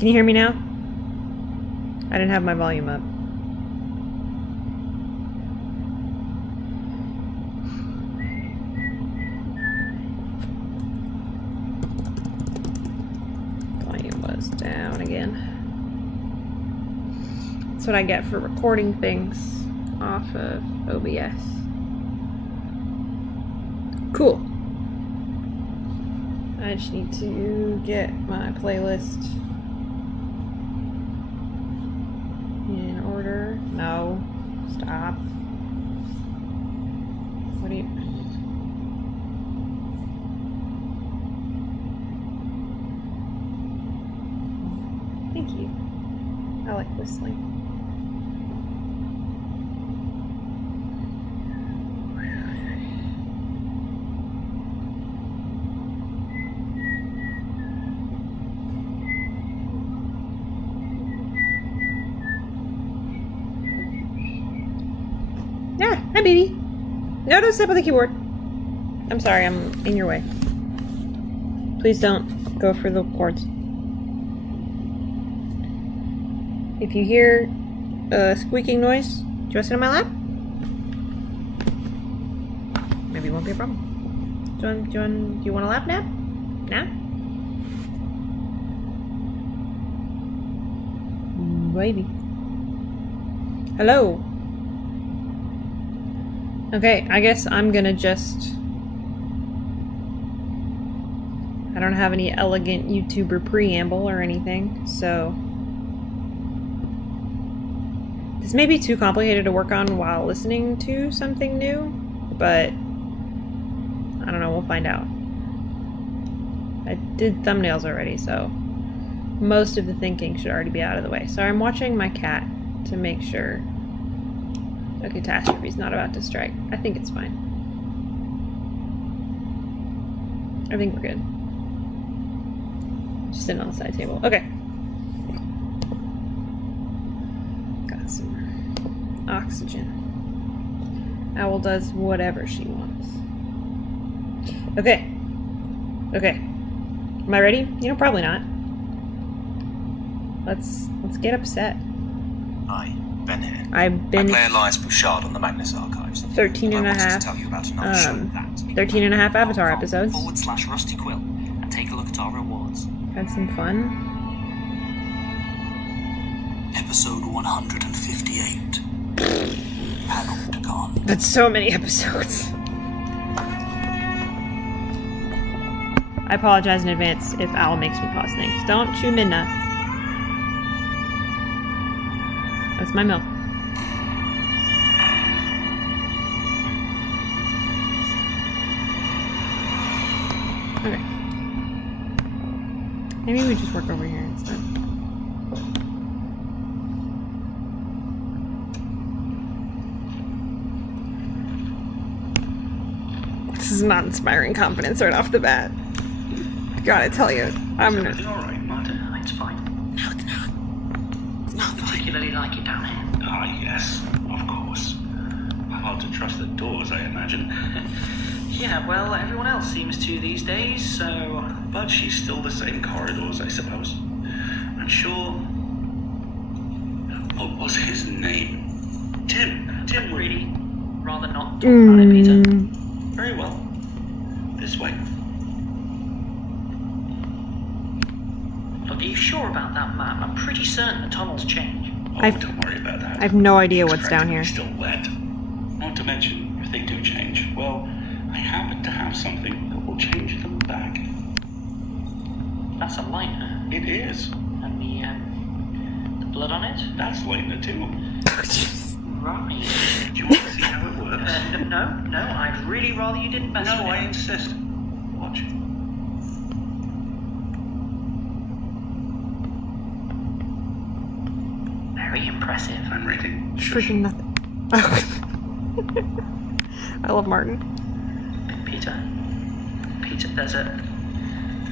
Can you hear me now? I didn't have my volume up. Volume was down again. That's what I get for recording things off of OBS. Cool. I just need to get my playlist in order. No. Stop. What do you... Thank you. I like whistling. Yeah, hi baby. No, don't step on the keyboard. I'm sorry, I'm in your way. Please don't go for the chords. If you hear a squeaking noise, do you want to sit on my lap? Maybe it won't be a problem. Do you want a lap nap? Nah? Baby. Hello. Okay, I guess I'm gonna just... I don't have any elegant YouTuber preamble or anything, so... This may be too complicated to work on while listening to something new, but... I don't know, we'll find out. I did thumbnails already, so... Most of the thinking should already be out of the way. So I'm watching my cat to make sure a catastrophe is not about to strike. I think it's fine. I think we're good. Just sitting on the side table. Okay. Got some oxygen. Owl does whatever she wants. Okay. Okay. Am I ready? You know, probably not. Let's get upset. Hi, Ben here. I've been... I play Elias Bouchard on the Magnus Archives. 13 and a half, 13 and a half Avatar episodes. /Rusty Quill and take a look at our rewards. Had some fun. Episode 158. Panopticon. That's so many episodes. I apologize in advance if Owl makes me pause things. Don't chew Midna. That's my milk. Okay. Maybe we just work over here instead. This is not inspiring confidence right off the bat. Gotta tell you, I'm gonna... Everything alright, Martin? It's fine. No, it's not. It's not fine. Particularly like it down here. Ah, yes, of course. Hard to trust the doors, I imagine. Yeah, well, everyone else seems to these days, so... But she's still the same corridors, I suppose. I'm sure... What was his name? Tim. Tim, really? Rather not talk about it, Peter. Very well. This way. Look, are you sure about that map? I'm pretty certain the tunnels change. Oh, don't worry about that. I have no idea what's down here. Still wet. Not to mention, if they do change, well, I happen to have something that will change them back. That's a lighter. It is. And the blood on it? That's lighter too. Right. Do you want to see how it works? No, I'd really rather you didn't mess with it. No, I insist. Watch. Very impressive. I'm ready. Freaking nothing. I love Martin. Peter, there's a...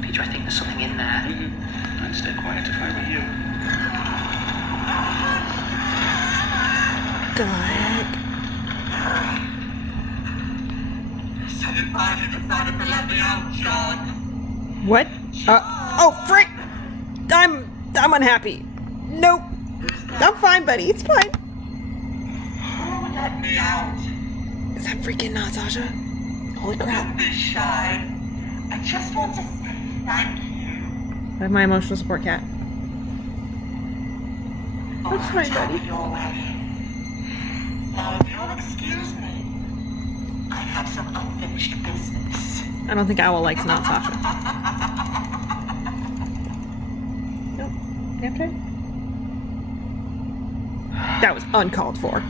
Peter, I think there's something in there. I'd stay quiet if I were you. The heck? What? Oh, frick! I'm unhappy. Nope. I'm fine, buddy. It's fine. Oh, let me out. Is that freaking Natasha? Holy crap. Don't be shy. I just want to say thank you. I have my emotional support cat. I'm fine, buddy. Your way. Now, if you'll excuse me, I have some unfinished business. I don't think Owl likes Natasha. Nope. Nap time? That was uncalled for.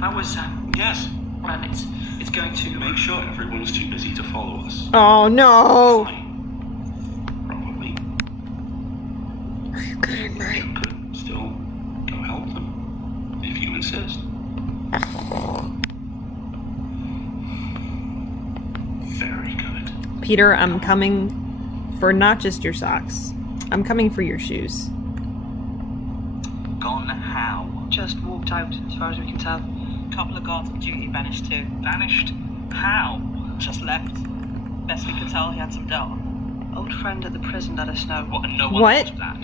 That was, yes. And it's going to make sure everyone's too busy to follow us. Oh no! Probably. Good, right? You could still go help them, if you insist. Very good. Peter, I'm coming for not just your socks. I'm coming for your shoes. Gone how? Just walked out, as far as we can tell. Couple of guards on duty vanished too. Vanished? How? Just left. Best we could tell, he had some dough. Old friend at the prison let us know. What? And no one What? thought of that?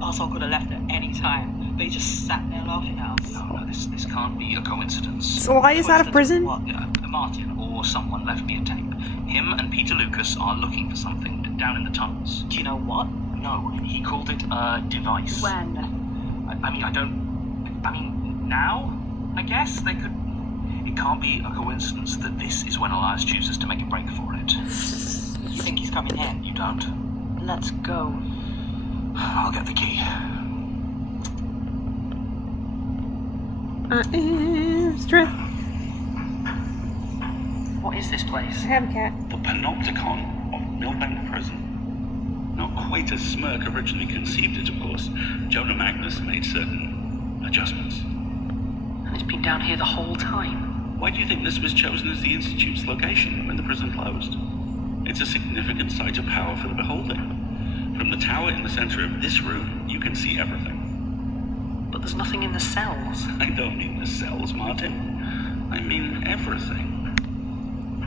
Arsehole could have left at any time, but he just sat there laughing at us. No, this can't be a coincidence. So why is out of prison? What? Martin or someone left me a tape. Him and Peter Lucas are looking for something down in the tunnels. Do you know what? No, he called it a device. When? Now? I guess they could... It can't be a coincidence that this is when Elias chooses to make a break for it. You think he's coming here? You don't? Let's go. I'll get the key. I am stressed. What is this place? I have a cat. The panopticon of Millbank Prison. Not quite as Smirk originally conceived it, of course. Jonah Magnus made certain adjustments. And it's been down here the whole time. Why do you think this was chosen as the Institute's location when the prison closed? It's a significant site of power for the beholding. From the tower in the center of this room, you can see everything. But there's nothing in the cells. I don't mean the cells, Martin. I mean everything.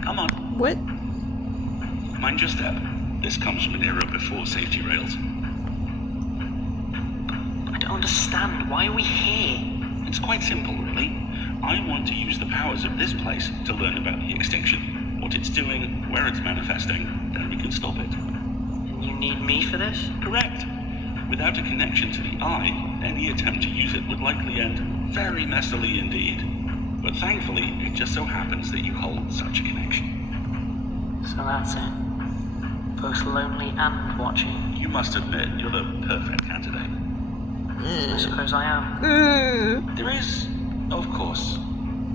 Come on, What? mind your step. This comes from an era before safety rails. I don't understand. Why are we here? It's quite simple, really. I want to use the powers of this place to learn about the extinction, what it's doing, where it's manifesting, then we can stop it. And you need me for this? Correct. Without a connection to the eye, any attempt to use it would likely end very messily indeed. But thankfully, it just so happens that you hold such a connection. So that's it. Both lonely and watching. You must admit, you're the perfect candidate. I suppose I am. There is, of course,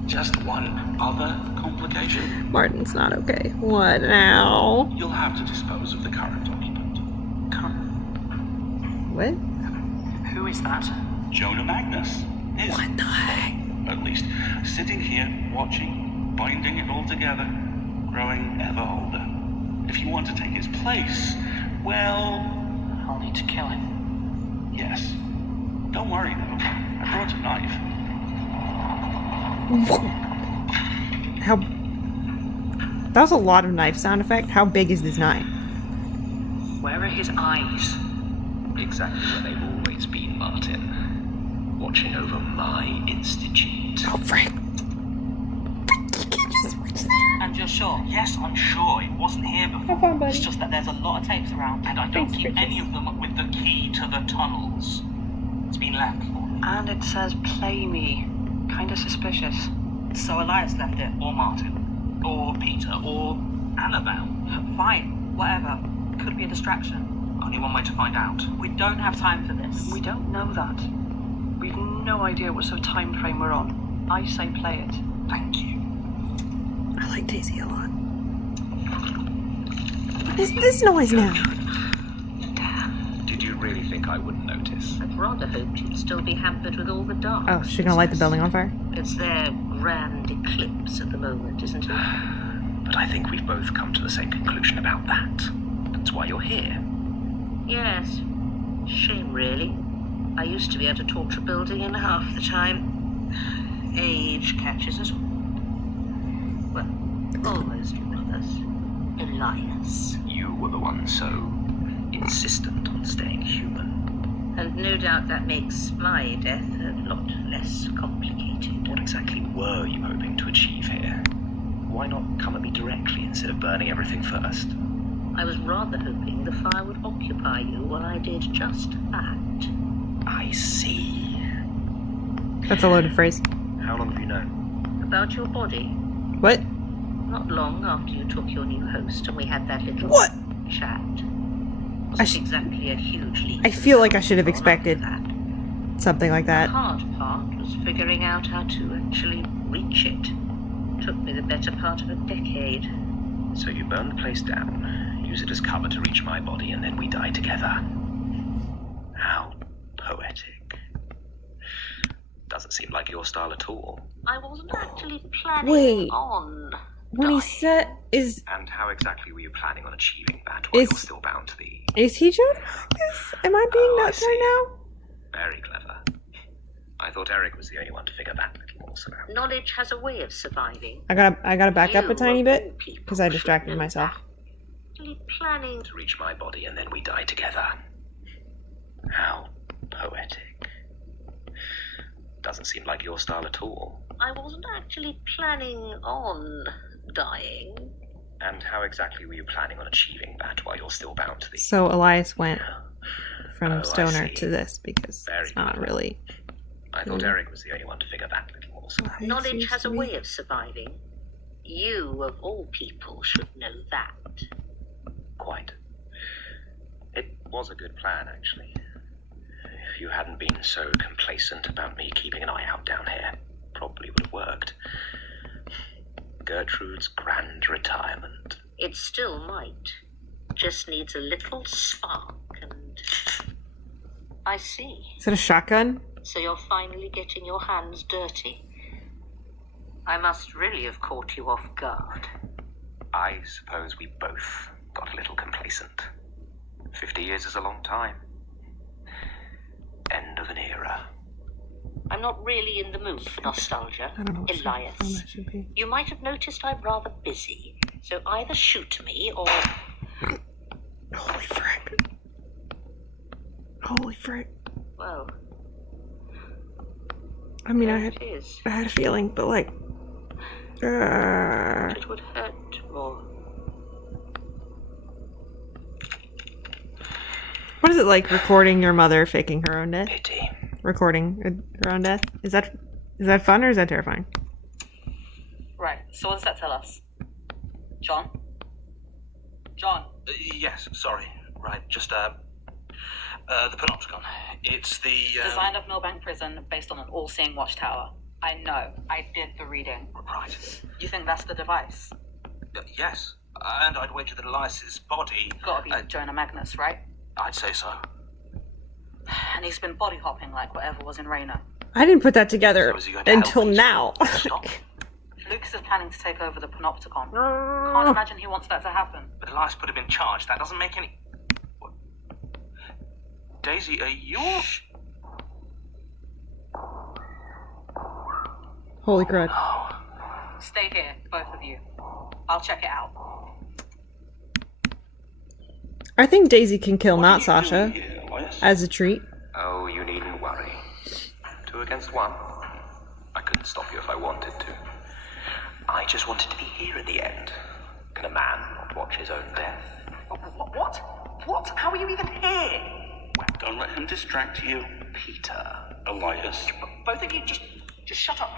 just one other complication. Martin's not okay. What now? You'll have to dispose of the current occupant. What? Who is that? Jonah Magnus is, What the heck? at least, sitting here, watching, binding it all together, growing ever older. If you want to take his place, well, I'll need to kill him. yes. Don't worry, though. I brought a knife. How... That was a lot of knife sound effect. How big is this knife? Where are his eyes? Exactly where they've always been, Martin. Watching over my institute. Oh, Frank. You can't just switch there. And you're sure? Yes, I'm sure it wasn't here before. Have fun, buddy. It's just that there's a lot of tapes around. And I don't Thanks, keep Bridges. any of them with the key to the tunnels. It's been left for me. And it says play me. Kinda suspicious. So Elias left it. Or Martin. Or Peter. Or Annabelle. Fine, whatever. Could be a distraction. Only one way to find out. We don't have time for this. We don't know that. We've no idea what sort of time frame we're on. I say play it. Thank you. I like Daisy a lot. What is this noise now? Did you really think I wouldn't notice? I'd rather hoped you'd still be hampered with all the dark. Oh, she's gonna light the building on fire? It's their grand eclipse at the moment, isn't it? But I think we've both come to the same conclusion about that. That's why you're here. Yes. Shame, really. I used to be able to torch a building in half the time. Age catches us. Well, almost all of us. Elias. You were the one so insistent on staying human. And no doubt that makes my death a lot less complicated. What exactly were you hoping to achieve here? Why not come at me directly instead of burning everything first? I was rather hoping the fire would occupy you while I did just that. I see. That's a loaded phrase. How long have you known? About your body. What? Not long after you took your new host and we had that little What? chat. I Wasn't exactly a huge leap. I feel like I should have Not expected that. something like The that. hard part was figuring out how to actually reach it. Took me the better part of a decade. So you burn the place down, use it as cover to reach my body, and then we die together. How poetic. Doesn't seem like your style at all. I wasn't actually planning Wait. on When he dying. said, is And how exactly were you planning on achieving that while Is- you're still bound to the... he Joan Magnus? Am I being Oh, I nuts see. right now? Very clever. I thought Eric was the only one to figure that little morsel out. Knowledge has a way of surviving. I gotta back up a You tiny of bit all people because I should distracted know myself. that. Actually planning To reach my body, and then we die together. How poetic. Doesn't seem like your style at all. I wasn't actually planning on dying. And how exactly were you planning on achieving that while you're still bound to the... So Elias went from Oh, I Stoner see. to this because Very it's not clever. really. I thought Eric was the only one to figure that little morsel out. Knowledge has a way of surviving. You, of all people, should know that. Quite. It was a good plan, actually. If you hadn't been so complacent about me keeping an eye out down here, probably would have worked. Gertrude's grand retirement. It still might. Just needs a little spark and... I see. Is it a shotgun? So you're finally getting your hands dirty. I must really have caught you off guard. I suppose we both got a little complacent. 50 years is a long time. End of an era. I'm not really in the mood for nostalgia, I don't know what Elias. film that should be. You might have noticed I'm rather busy, so either shoot me or... Holy frick. Holy frick. Well, I mean, there it is. I had a feeling, but like. It would hurt more. What is it like recording your mother faking her own death? Pity. Recording her own death? Is that fun or is that terrifying? Right, so what does that tell us? John? John? Yes, sorry. Right, just, the Panopticon. It's the, Designed of Millbank Prison based on an all-seeing watchtower. I know. I did the reading. Right. You think that's the device? Yes. And I'd wager that Elias's body... Gotta be Jonah Magnus, right? I'd say so. And he's been body hopping like whatever was in Raina. I didn't put that together So is he going to help until us? now. Stop. Lucas is planning to take over the Panopticon. Can't imagine he wants that to happen. But Elias put him in charge. That doesn't make any... What? Daisy, are you... Holy crud. Stay here, both of you. I'll check it out. I think Daisy can kill not What are you Sasha doing here, Elias? as a treat. Oh, you needn't worry. 2 against 1. I couldn't stop you if I wanted to. I just wanted to be here at the end. Can a man not watch his own death? What? What? How are you even here? Don't let him distract you. Peter. Elias. Both of you, just shut up.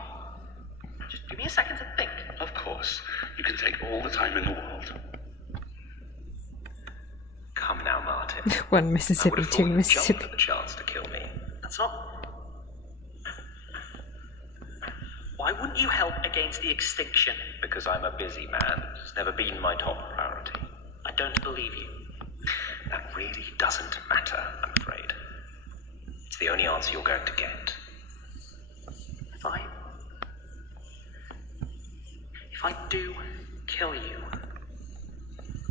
Just give me a second to think. Of course. You can take all the time in the world. Come now, Martin. One I would Mississippi, have thought two you'd jump Mississippi. at the chance to kill me. That's not... Why wouldn't you help against the extinction? Because I'm a busy man. It's never been my top priority. I don't believe you. That really doesn't matter, I'm afraid. It's the only answer you're going to get. If I do kill you,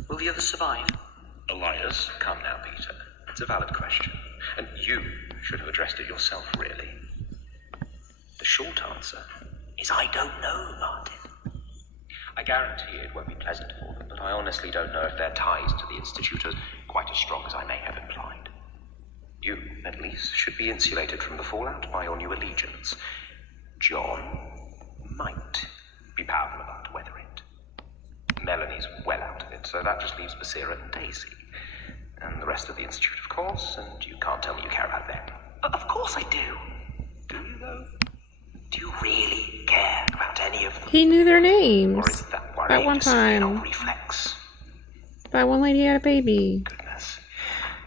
will the others survive? Elias. Come now, Peter. It's a valid question. And you should have addressed it yourself, really. The short answer is I don't know, Martin. I guarantee it won't be pleasant for them, but I honestly don't know if their ties to the Institute are quite as strong as I may have implied. You, at least, should be insulated from the fallout by your new allegiance. John might be powerful enough to weather it. Melanie's well out of it, so that just leaves Basira and Daisy. And the rest of the Institute, of course, and you can't tell me you care about them. Of course I do. Do you, though? Do you really care about any of them? He knew their names. Or is that worry That one just an old time. reflex? That one lady had a baby. Goodness.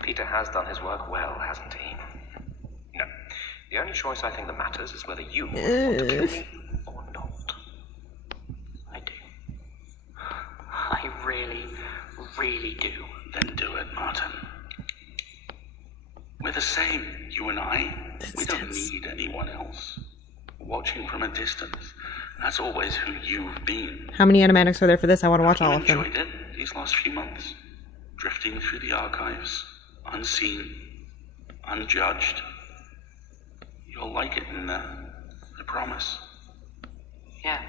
Peter has done his work well, hasn't he? No. The only choice I think that matters is whether you want to kill me or not. I do. I really, really do. Then do it, Martin. We're the same, you and I. We don't need anyone else. Watching from a distance. That's always who you've been. How many animatics are there for this? I want to watch all You of them. enjoyed it these last few months. Drifting through the archives. Unseen. Unjudged. You'll like it in there. I promise. Yeah.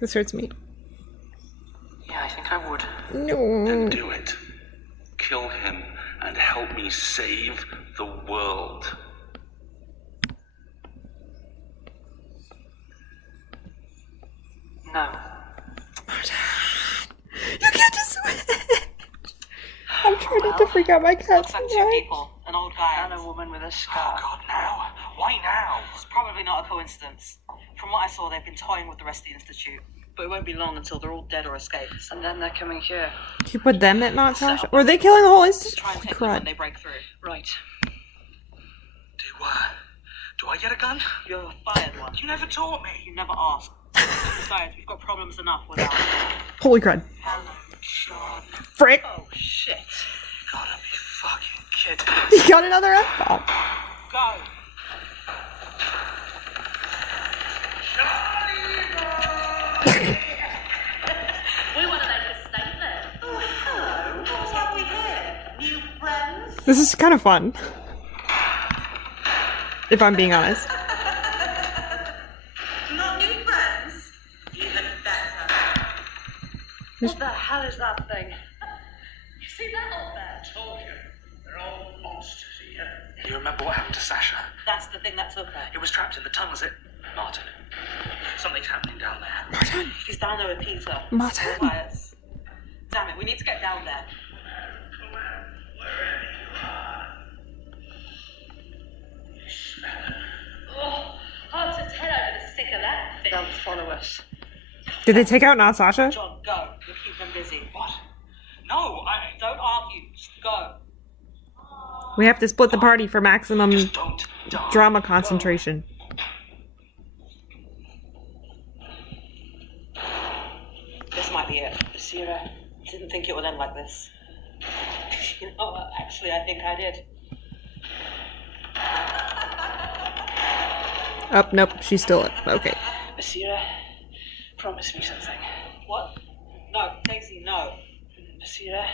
This hurts me. Yeah, I think I would. No. Then do it. Kill him and help me save the world. No. You can't just I'm trying not to freak out my cat. Looks like two people. An old guy and a woman with a Oh, scar. God, now. Why now? It's probably not a coincidence. From what I saw, they've been toying with the rest of the Institute. But it won't be long until they're all dead or escaped. And then they're coming here. You put them at not Sasha? Were they killing the whole institute? Try and Oh, take them when crud. they break through. Right. Do I get a gun? You're a fired one. You never taught me. You never asked. Besides, we've got problems enough without it. Holy crud. Hello, John. Frick! Oh, shit. Gotta be fucking kidding. He got another F-bomb. Go. We want to make a statement. Oh, hello. What have we here? New friends? This is kind of fun. If I'm being honest. Not new friends? Even better. What the hell is that thing? You see that up there? Told you. They're all monsters here. You remember what happened to Sasha? That's the thing that's up there. It was trapped in the tunnels, Martin. Something's happening down there. Martin. He's down there with Peter. Martin. Wires. Damn it, we need to get down there. Oh, hard to tell over the stick of that thing. They'll follow us. Did they take out not Sasha? John, go. We'll keep them busy. What? No, Don't argue. Just go. We have to split the party for maximum just don't die. drama concentration. This might be it. Basira didn't think it would end like this. You know what? Actually, I think I did. Oh, nope, she's still up. Okay. Basira, promise me something. What? No, Daisy, no. Basira,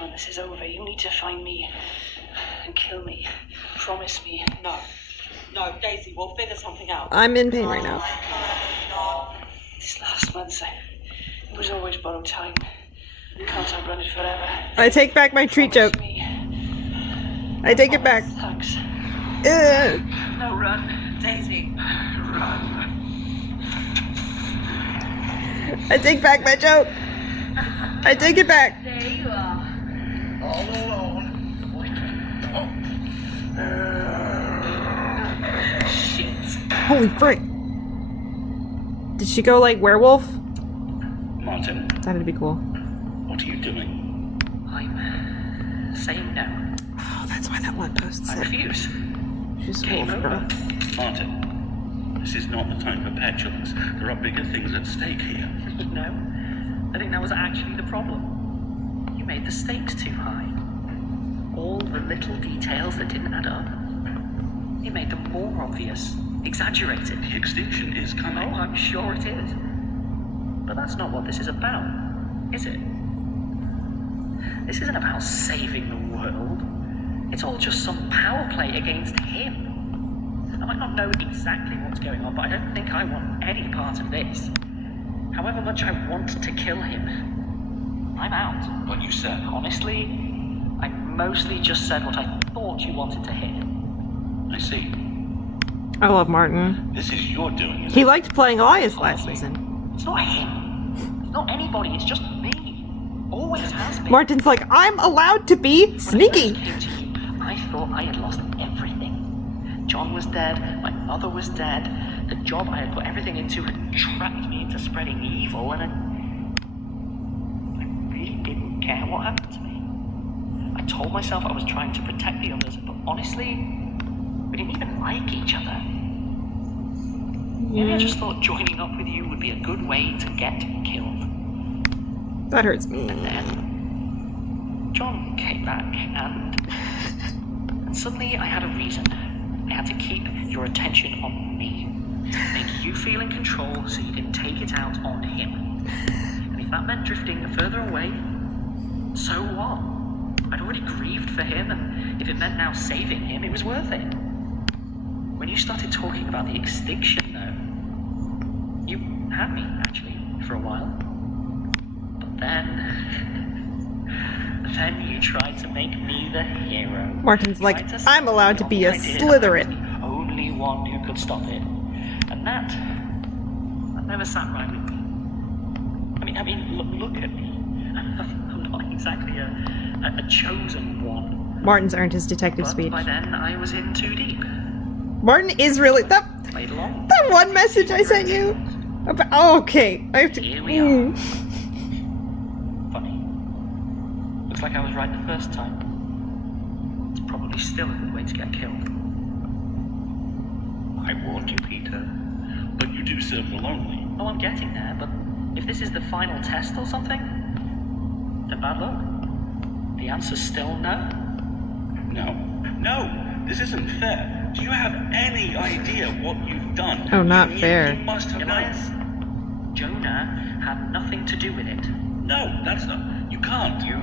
when this is over, you need to find me and kill me. Promise me. No. No, Daisy, we'll figure something out. I'm in pain right now. This last month, it was always borrowed time. Can't I run it forever? I take back my treat joke. Promise me. I take it back. Thanks. Ugh. No, run. Daisy. I take back my joke. I take it back. There you are. All alone. Shit. Holy frick. Did she go like werewolf? Martin, That'd be cool. what are you doing? I'm saying no. Oh, that's why that one post I said refuse. she's Game wolf, bro. over. Martin, this is not the time for petulance. There are bigger things at stake here. No. I think that was actually the problem. You made the stakes too high. All the little details that didn't add up. You made them more obvious. Exaggerated. The extinction is Oh, coming. I'm sure it is. But that's not what this is about, is it? This isn't about saving the world. It's all just some power play against him. I might not know exactly what's going on, but I don't think I want any part of this. However much I want to kill him, I'm out. But you said, Honestly, mostly just said what I thought you wanted to hear. I see. I love Martin. This is your doing, isn't He it? liked playing Elias last season. It's not him. It's not anybody. It's just me. Always has been. Martin's like, I'm allowed to be When I sneaky. first came to you, I thought I had lost everything. John was dead. My mother was dead. The job I had put everything into had trapped me into spreading evil, and I really didn't care what happened to me. I told myself I was trying to protect the others, but honestly, we didn't even like each other. Maybe I just thought joining up with you would be a good way to get killed. That hurts me. And then John came back, and suddenly I had a reason. I had to keep your attention on me. Make you feel in control so you can take it out on him. And if that meant drifting further away, so what? I'd already grieved for him, and if it meant now saving him, it was worth it. When you started talking about the extinction, though, you had me, actually, for a while. But then you tried to make me the hero. Martin's like, Tried to I'm allowed to stop be the a idea that I was Slytherin. the only one who could stop it. And that never sat right with me. I mean, look at me. I'm not exactly a chosen one. Martin's earned his detective But speech. by then, I was in too deep. Martin is really that Played along. one message I sent you. About, oh, okay, I have to. Here we are. Funny. Looks like I was right the first time. It's probably still a good way to get killed. I warned you, Peter. But you do serve the lonely. Oh, I'm getting there, but if this is the final test or something, then bad luck. The answer's still no. No, this isn't fair. Do you have any idea what you've done? Oh, not You fair. You must have Elias, known. Jonah had nothing to do with it. No, that's not. You can't. You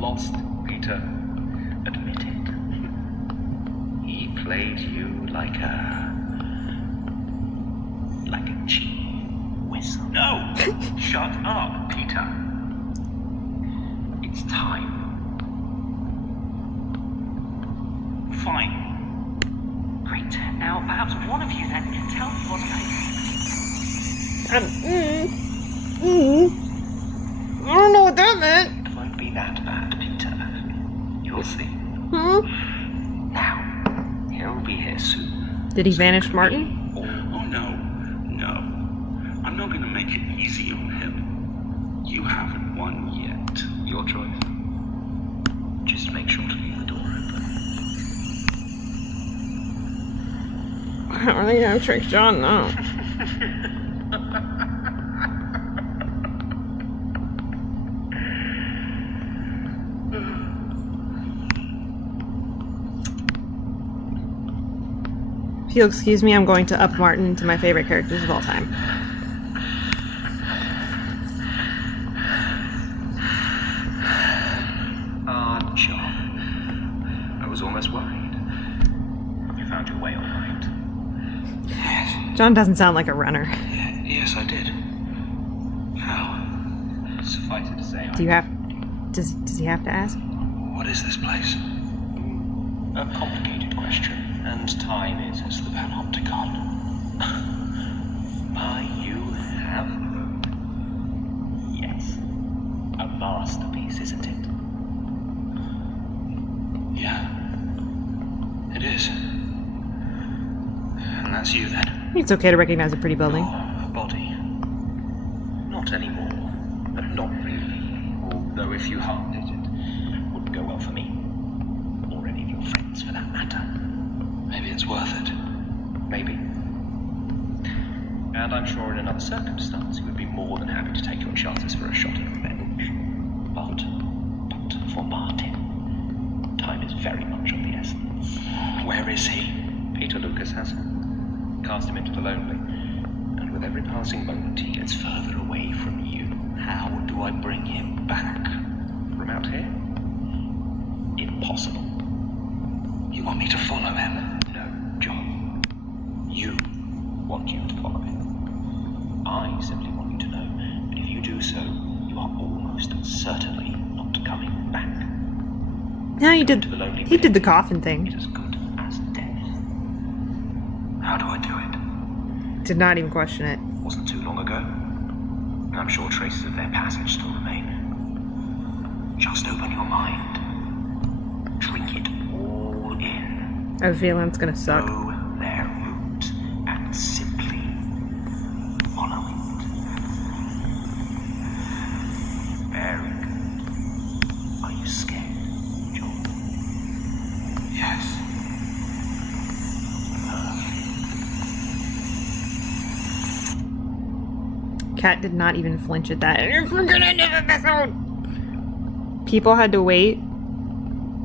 lost, Peter. Admit it. He played you like a cheap whistle. No. Shut up, Peter. It's time. Fine. Great. Now, perhaps one of you then can tell me what I don't know what that meant. It won't be that bad, Peter. You'll see. Huh? Now, he'll be here soon. Did he vanish, Martin? Oh, no. I'm not going to make it easy on him. You haven't won yet. Your choice. Just make sure to leave the door open. I don't really know, Trick John, no. If you'll excuse me, I'm going to up Martin to my favorite characters of all time. John. I was almost worried. You found your way all right. Yes. John doesn't sound like a runner. Yes, I did. How? Suffice it to say, Do you have... Does he have to ask? What is this place? a complicated question, and time is as the panopticon. You have heard. Yes. A masterpiece, isn't it? Yeah. It is. And that's you then? It's okay to recognize a pretty building. Your body. Not anymore. Not really. Although if you harmed it, it wouldn't go well for me. Or any of your friends, for that matter. Maybe it's worth it. Maybe. And I'm sure in another circumstance you would be more than happy to take your chances for a shot at revenge. But for Martin, time is very much of the essence. Where is he? Peter Lucas has him. Cast him into the lonely. And with every passing moment he gets further away from you. How do I bring him back? From out here? Impossible. You want me to follow him? No, John. You want you to follow him. I simply want you to know that if you do so, you are almost certainly not coming back. Yeah, he Going did. to the lonely He did the village coffin is thing. as good as death. How do I do it? Did not even question it. Wasn't too long ago. I'm sure traces of their passage still remain. Just open your mind. Drink it all in. I have a feeling it's gonna suck. Know their route and simply follow it. Very good. Are you scared, John? Yes. Cat did not even flinch at that. If we're gonna do episode, people had to wait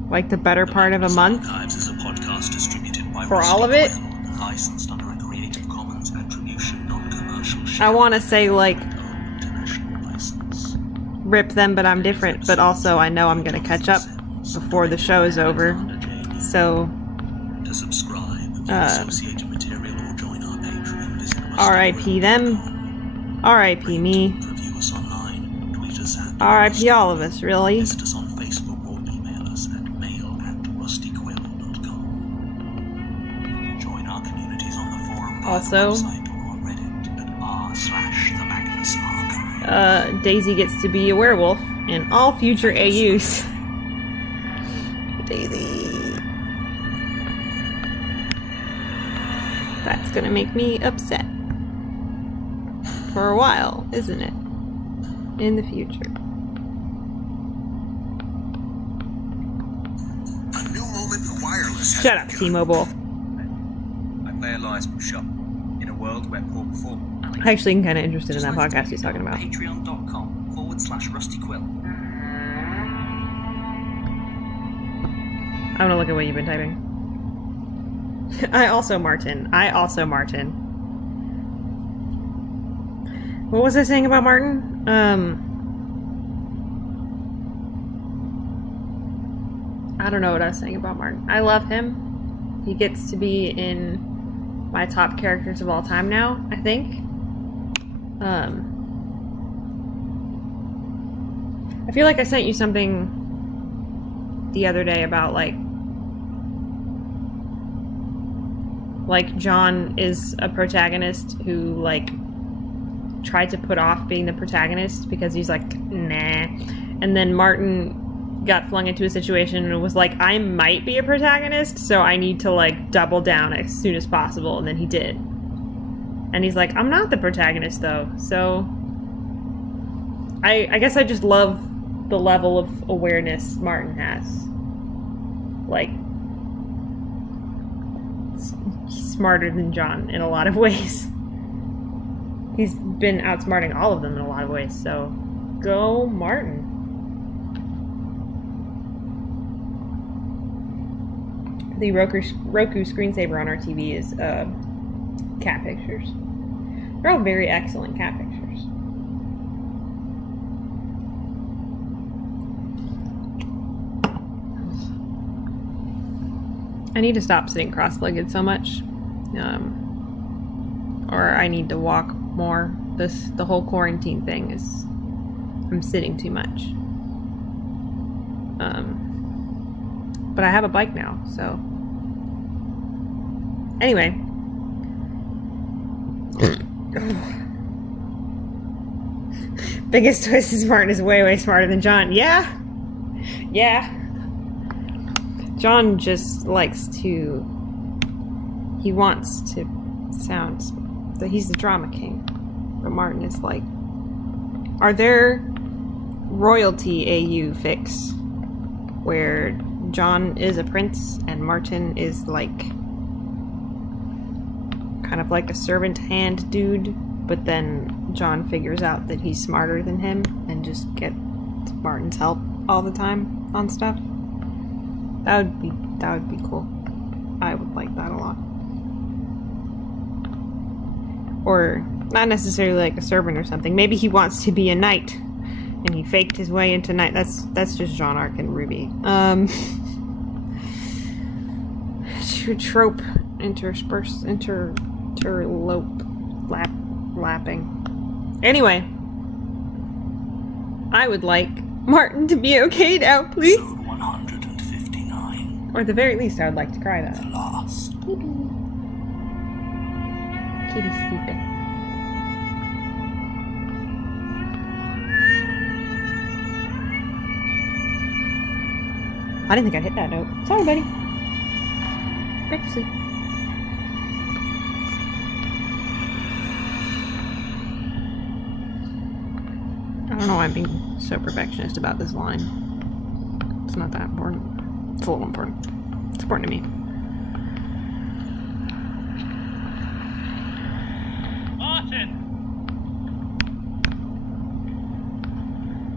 like the better part of a month Archives is a podcast distributed by for all of it. licensed under a Creative Commons Attribution Non-Commercial I want to say like International License. rip them, but I'm different. But also I know I'm gonna catch up before the show is over. So To subscribe, view associated material, or join our Patreon, visit R.I.P. them. R.I.P. me. Review us online, tweet us at R.I.P. all of us, really. Visit us on Facebook or email us at mail@rustyquill.com. Join our communities on the forum via Also, the website or on Reddit at r/the Magnus Archives. Daisy gets to be a werewolf in all future AUs. Daisy. That's gonna make me upset. For a while, isn't it? In the future. A new moment in wireless has Shut up, begun. T-Mobile. I play a license shop in a world where poor performance. I actually am kind of interested in that podcast he's talking about. Patreon.com/RustyQuill. I want to look at what you've been typing. I also Martin. What was I saying about Martin? I don't know what I was saying about Martin. I love him. He gets to be in my top characters of all time now, I think. I feel like I sent you something the other day about like John is a protagonist who like tried to put off being the protagonist because he's like, nah. And then Martin got flung into a situation and was like, I might be a protagonist, so I need to like double down as soon as possible. And then he did. And he's like, I'm not the protagonist though. So I guess I just love the level of awareness Martin has. Like, he's smarter than John in a lot of ways. He's been outsmarting all of them in a lot of ways, so go Martin. The Roku screensaver on our TV is cat pictures. They're all very excellent cat pictures. I need to stop sitting cross-legged so much. Or I need to walk more. The whole quarantine thing is, I'm sitting too much. But I have a bike now, so. Anyway. Biggest twist is Martin is way, way smarter than John. Yeah. Yeah. John just likes to. He wants to sound. So he's the drama king. But Martin is like. Are there royalty AU fics where John is a prince and Martin is like. Kind of like a servant hand dude, but then John figures out that he's smarter than him and just gets Martin's help all the time on stuff? That would be cool. I would like that a lot. Or not necessarily like a servant or something. Maybe he wants to be a knight and he faked his way into knight. That's just Jean Arc and Ruby. Trope lapping. Anyway, I would like Martin to be okay now, please. Episode 115. Or at the very least, I would like to cry that. Lost. Kitty's sleeping. I didn't think I'd hit that note. Sorry, buddy. Back to sleep. I don't know why I'm being so perfectionist about this line. It's not that important. It's a little important. It's important to me. Martin!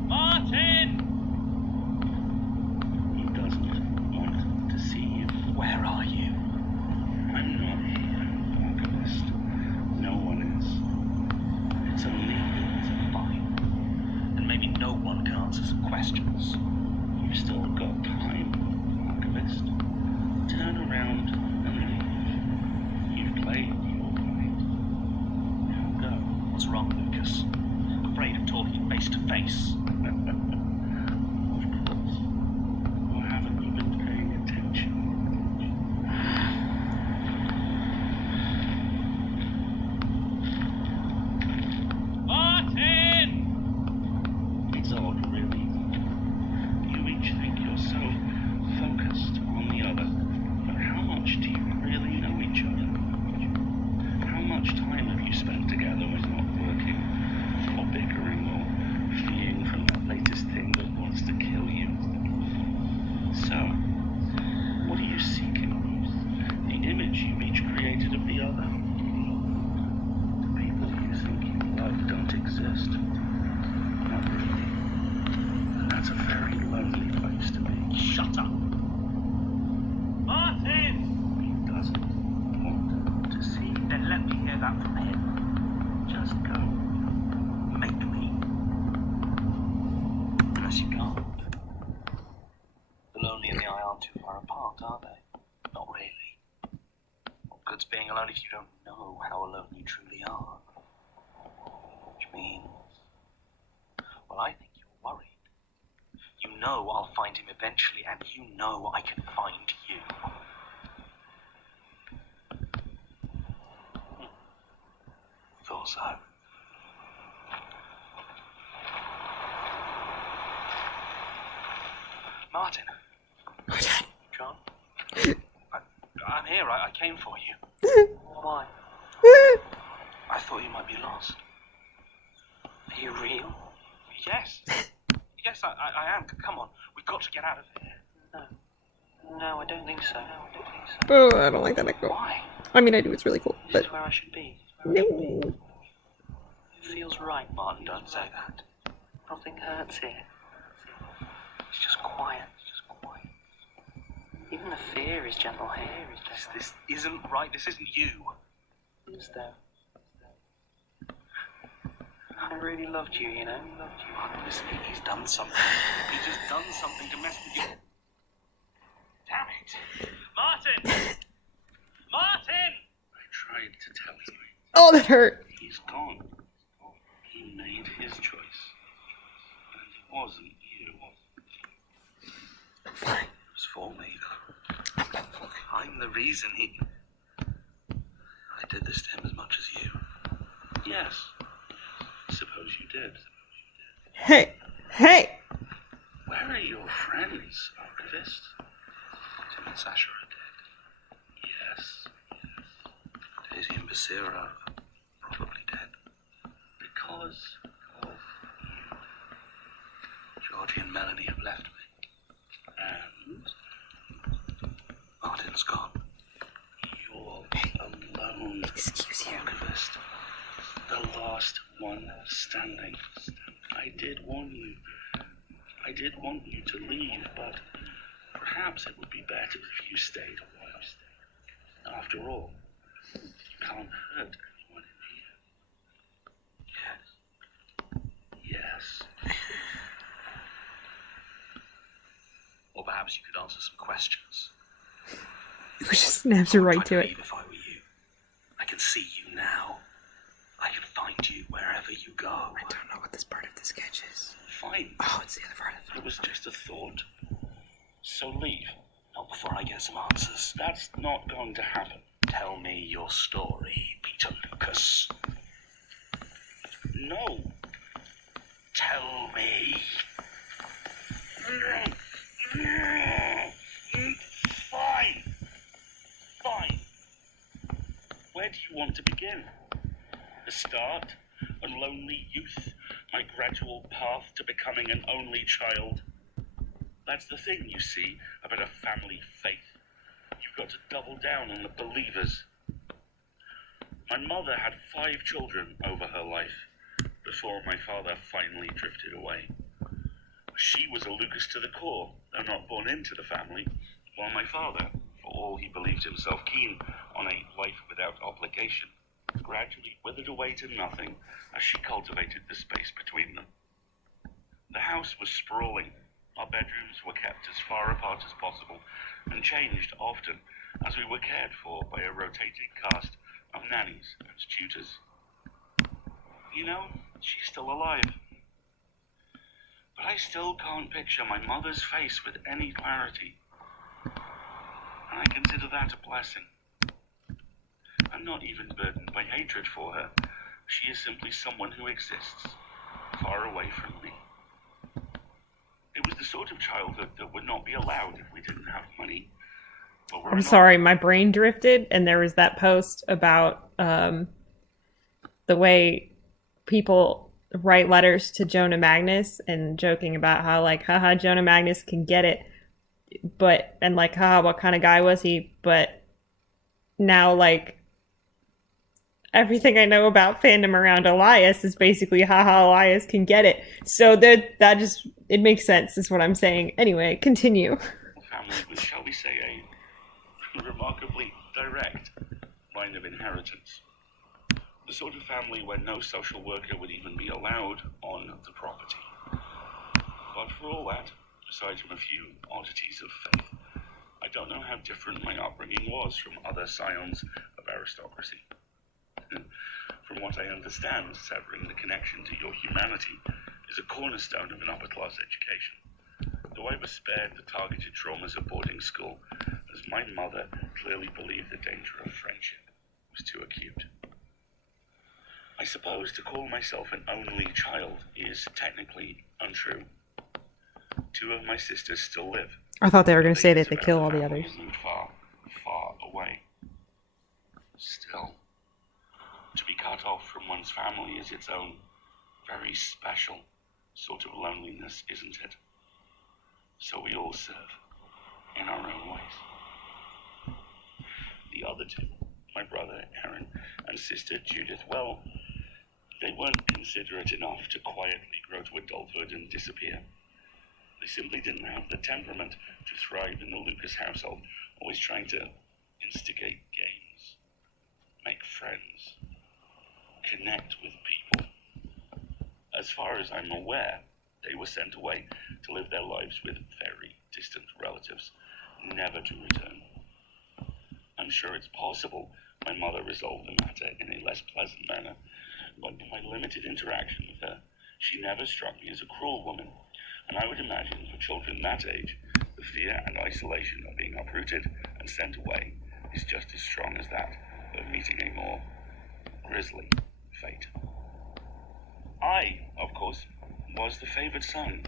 Martin! He doesn't want to see you. Where are you? I'm not here, Archivist. No one is. It's only fine. And maybe no one can answer some questions. You've still got time, Archivist. Turn around and leave. You've played your part. Now go. What's wrong, Lucas? Afraid of talking face to face. Of course. Or haven't you been paying attention? Martin! It's odd, really. You each think you're so focused on the other. But how much do you really know each other? How much time have you spent together when not working, or bickering, or fleeing from that latest thing that wants to kill you? So, what are you seeking? The image you've each created of the other? The people you think you love don't exist. Not really. And that's a very lonely place to be. Shut up! Martin! He doesn't want to see. Then let me hear that from him. Just go. Make me. Unless you can't. The lonely and the I aren't too far apart, are they? Not really. What good's being alone if you don't know how alone you truly are? Which means... Well, I think you're worried. You know I'll find him eventually, and you know I can find you. Thought so. Martin. John? I'm here. I came for you. Why? I thought you might be lost. Are you real? Yes. Yes, I am. Come on. We've got to get out of here. No, I don't think so. Oh, I don't like that echo. Why? I mean, I do. It's really cool, This but is where I should be. no. It feels right, Martin. Don't say that. Nothing hurts here. It's just quiet. Even the fear is gentle here. This isn't right. This isn't you. Is there? I really loved you, you know. Martin, listen, he's done something. He's just done something to mess with you. Damn it! Martin! Martin! I tried to tell you. Oh, that hurt. He's gone. He made his choice. And it wasn't you. I'm fine. It was for me. I'm the reason he... I did this to him as much as you. Yes. Suppose you did. Hey, hey. Where are your friends, Archivist? Tim and Sasha are dead. Yes. Daisy and Basira are probably dead. Because of you. Georgie and Melanie have left me. And Martin's gone. You're alone. Excuse you. Archivist. The last one standing. I did warn you. I did want you to leave, but perhaps it would be better if you stayed a while. After all, you can't hurt anyone in here. Yes. Or perhaps you could answer some questions. You just snaps her right to it. If I were you, I can see you now. I can find you wherever you go. I don't know what this part of the sketch is. Fine. Oh, it's the other part of It was just a thought. So leave, Not before I get some answers. That's not going to happen. Tell me your story, Peter Lucas. No. Tell me. Fine. Fine. Where do you want to begin? The start? A lonely youth? My gradual path to becoming an only child? That's the thing, you see, about a family faith. You've got to double down on the believers. My mother had 5 children over her life before my father finally drifted away. She was a Lucas to the core, though not born into the family, while my father, for all he believed himself keen on a life without obligation, gradually withered away to nothing as she cultivated the space between them. The house was sprawling. Our bedrooms were kept as far apart as possible and changed often as we were cared for by a rotating cast of nannies and tutors. You know, she's still alive. But I still can't picture my mother's face with any clarity. And I consider that a blessing. I'm not even burdened by hatred for her. She is simply someone who exists, far away from me. It was the sort of childhood that would not be allowed if we didn't have money. I'm sorry, my brain drifted, and there was that post about the way people write letters to Jonah Magnus and joking about how, like, haha, Jonah Magnus can get it, but, and like, haha, what kind of guy was he? But now, like, everything I know about fandom around Elias is basically, haha, Elias can get it. So that just, it makes sense, is what I'm saying. Anyway, continue. Family with, shall we say, a remarkably direct line of inheritance. The sort of family where no social worker would even be allowed on the property. But for all that, aside from a few oddities of faith, I don't know how different my upbringing was from other scions of aristocracy. From what I understand, severing the connection to your humanity is a cornerstone of an upper-class education. Though I was spared the targeted traumas of boarding school, as my mother clearly believed the danger of friendship was too acute. I suppose to call myself an only child is technically untrue. 2 of my sisters still live. I thought they were going to say that they kill all the others. Moved far, far away. Still, to be cut off from one's family is its own very special sort of loneliness, isn't it? So we all serve in our own ways. The other 2, my brother Aaron and sister Judith, well, they weren't considerate enough to quietly grow to adulthood and disappear. They simply didn't have the temperament to thrive in the Lucas household, always trying to instigate games, make friends, connect with people. As far as I'm aware, they were sent away to live their lives with very distant relatives, never to return. I'm sure it's possible my mother resolved the matter in a less pleasant manner, but in my limited interaction with her, she never struck me as a cruel woman, and I would imagine for children that age, the fear and isolation of being uprooted and sent away is just as strong as that of meeting a more grisly fate. I, of course, was the favoured son,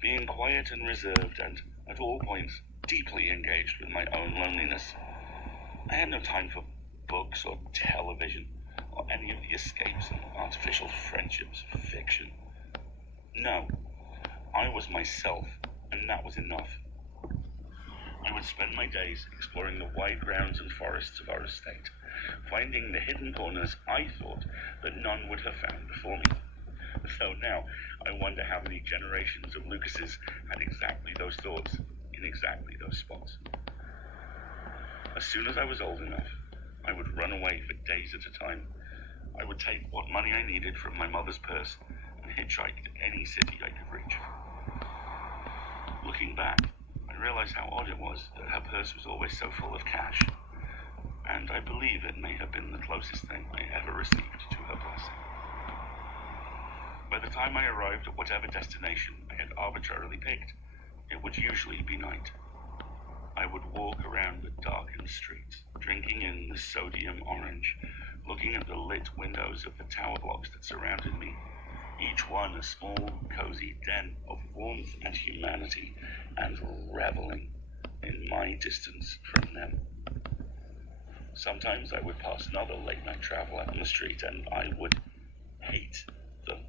being quiet and reserved and, at all points, deeply engaged with my own loneliness. I had no time for books or television, or any of the escapes and artificial friendships of fiction. No, I was myself, and that was enough. I would spend my days exploring the wide grounds and forests of our estate, finding the hidden corners I thought that none would have found before me. Though now, I wonder how many generations of Lucases had exactly those thoughts, in exactly those spots. As soon as I was old enough, I would run away for days at a time. I would take what money I needed from my mother's purse and hitchhike to any city I could reach. Looking back, I realized how odd it was that her purse was always so full of cash, and I believe it may have been the closest thing I ever received to her blessing. By the time I arrived at whatever destination I had arbitrarily picked, it would usually be night. I would walk around the darkened streets, drinking in the sodium orange, looking at the lit windows of the tower blocks that surrounded me, each one a small, cozy den of warmth and humanity, and reveling in my distance from them. Sometimes I would pass another late-night traveler on the street, and I would hate them.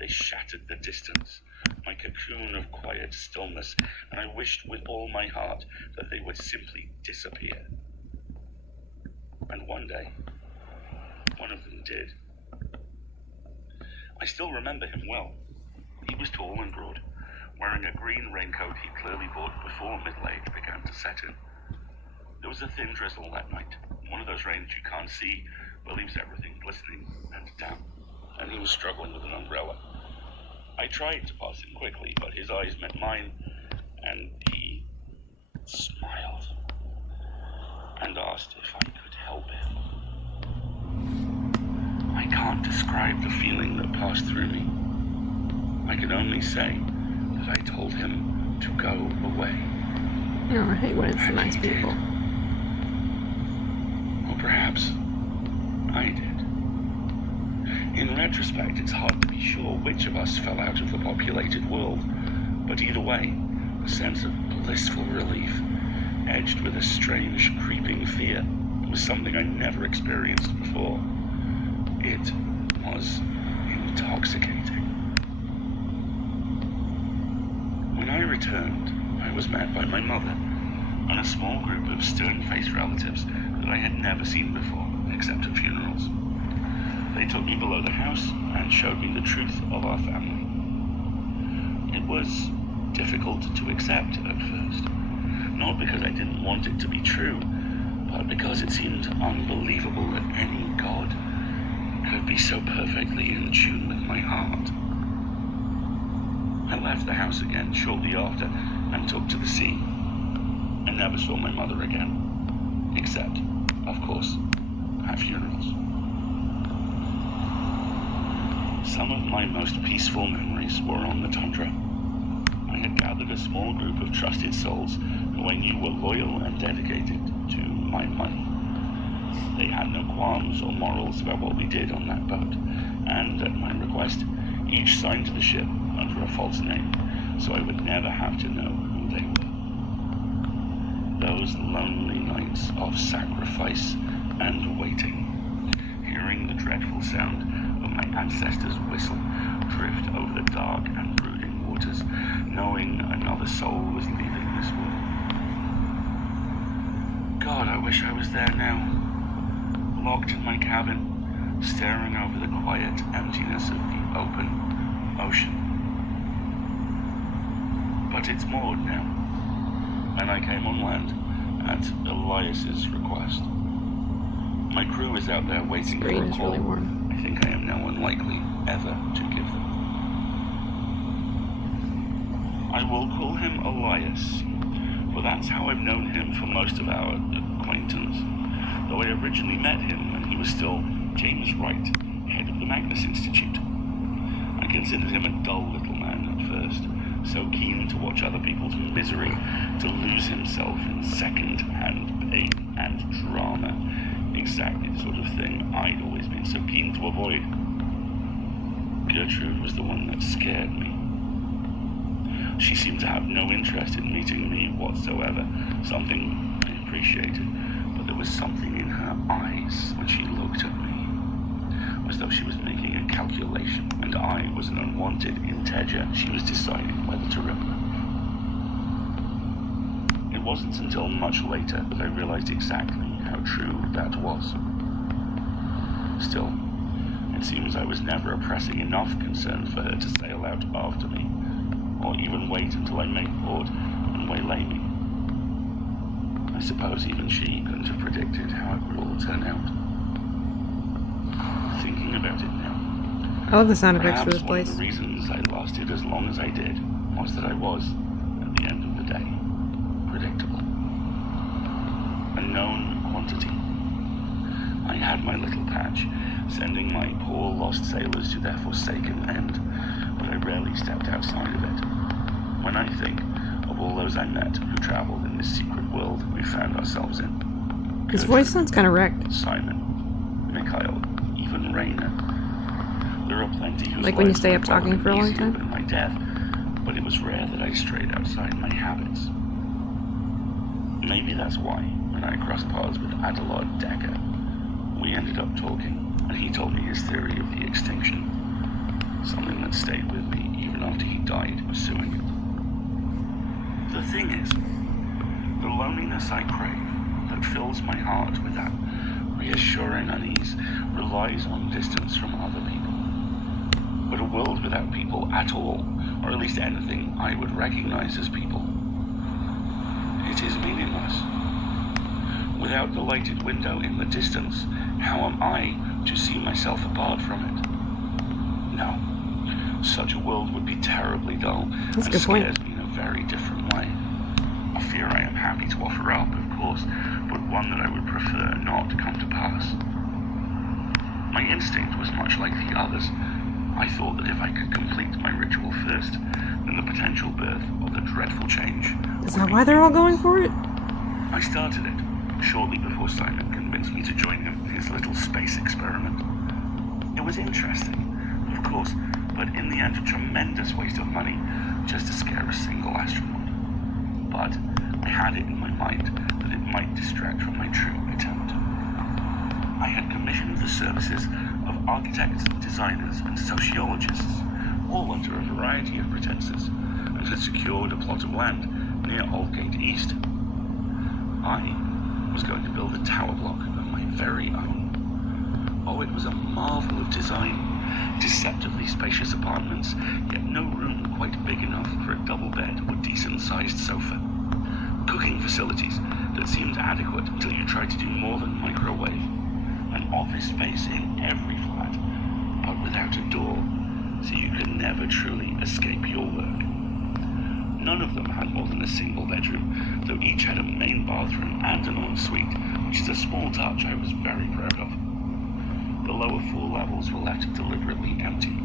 They shattered the distance, my cocoon of quiet stillness, and I wished with all my heart that they would simply disappear. And one day, one of them did. I still remember him well. He was tall and broad, wearing a green raincoat he clearly bought before middle age began to set in. There was a thin drizzle that night, one of those rains you can't see, but leaves everything glistening and damp, and he was struggling with an umbrella. I tried to pass him quickly, but his eyes met mine, and he smiled and asked if I could help him. I can't describe the feeling that passed through me. I can only say that I told him to go away. Oh, I hate when it's the nice people. Or perhaps I did. In retrospect, it's hard to be sure which of us fell out of the populated world, but either way, a sense of blissful relief, edged with a strange, creeping fear, was something I never experienced before. It was intoxicating. When I returned, I was met by my mother and a small group of stern-faced relatives that I had never seen before, except at funerals. They took me below the house and showed me the truth of our family. It was difficult to accept at first, not because I didn't want it to be true, but because it seemed unbelievable that any god could be so perfectly in tune with my heart. I left the house again shortly after and took to the sea. I never saw my mother again, except, of course, at funerals. Some of my most peaceful memories were on the tundra. I had gathered a small group of trusted souls who I knew were loyal and dedicated to my money. They had no qualms or morals about what we did on that boat, and at my request, each signed to the ship under a false name, so I would never have to know who they were. Those lonely nights of sacrifice and waiting, hearing the dreadful sound of my ancestors' whistle drift over the dark and brooding waters, knowing another soul was leaving this world. God, I wish I was there now, locked in my cabin, staring over the quiet emptiness of the open ocean. But it's moored now, and I came on land at Elias's request. My crew is out there waiting for a call. Really I think I am now unlikely ever to give them. I will call him Elias, for that's how I've known him for most of our acquaintance, though I originally met him when he was still James Wright, head of the Magnus Institute. I considered him a dull little man at first, so keen to watch other people's misery, to lose himself in second-hand pain and drama, exactly the sort of thing I'd always been so keen to avoid. Gertrude was the one that scared me. She seemed to have no interest in meeting me whatsoever, something I appreciated, but there was something in her eyes when she looked at me, as though she was making a calculation, and I was an unwanted integer she was deciding whether to remove. It wasn't until much later that I realized exactly how true that was. Still, it seems I was never a pressing enough concern for her to sail out after me, or even wait until I made port and waylay me. I suppose even she couldn't have predicted how it would all turn out. Thinking about it now, I love the sound effects for this one place. of the reasons I lasted as long as I did was that I was, at the end of the day, predictable. A known quantity. I had my little patch, sending my poor lost sailors to their forsaken end, but I rarely stepped outside of it. When I think of all those I met who traveled in this secret world we found ourselves in. His voice sounds kind of wrecked. Simon, Mikhail, even Raina. There are plenty whose Like when you lives stay might up talking have for a been long easier time? than my death, but it was rare that I strayed outside my habits. Maybe that's why, when I crossed paths with Adelard Decker, we ended up talking, and he told me his theory of the extinction. Something that stayed with me even after he died pursuing it. The thing is, the loneliness I crave, that fills my heart with that reassuring unease, relies on distance from other people. But a world without people at all, or at least anything I would recognize as people, it is meaningless. Without the lighted window in the distance, how am I to see myself apart from it? No. Such a world would be terribly dull That's a and good point. scares me in a very different way. A fear I am happy to offer up, of course, but one that I would prefer not to come to pass. My instinct was much like the others. I thought that if I could complete my ritual first, then the potential birth of the dreadful change. Is that why they're all going for it? I started it shortly before Simon convinced me to join him in his little space experiment. It was interesting, of course, but in the end a tremendous waste of money just to scare a single astronaut. But I had it in my mind that it might distract from my true attempt. I had commissioned the services of architects, designers, and sociologists, all under a variety of pretenses, and had secured a plot of land near Aldgate East. I was going to build a tower block of my very own. Oh, it was a marvel of design. Deceptively spacious apartments, yet no room quite big enough for a double bed or decent-sized sofa. Cooking facilities that seemed adequate until you tried to do more than microwave. An office space in every flat, but without a door, so you could never truly escape your work. None of them had more than a single bedroom, though each had a main bathroom and an ensuite, which is a small touch I was very proud of. The lower 4 levels were left deliberately empty,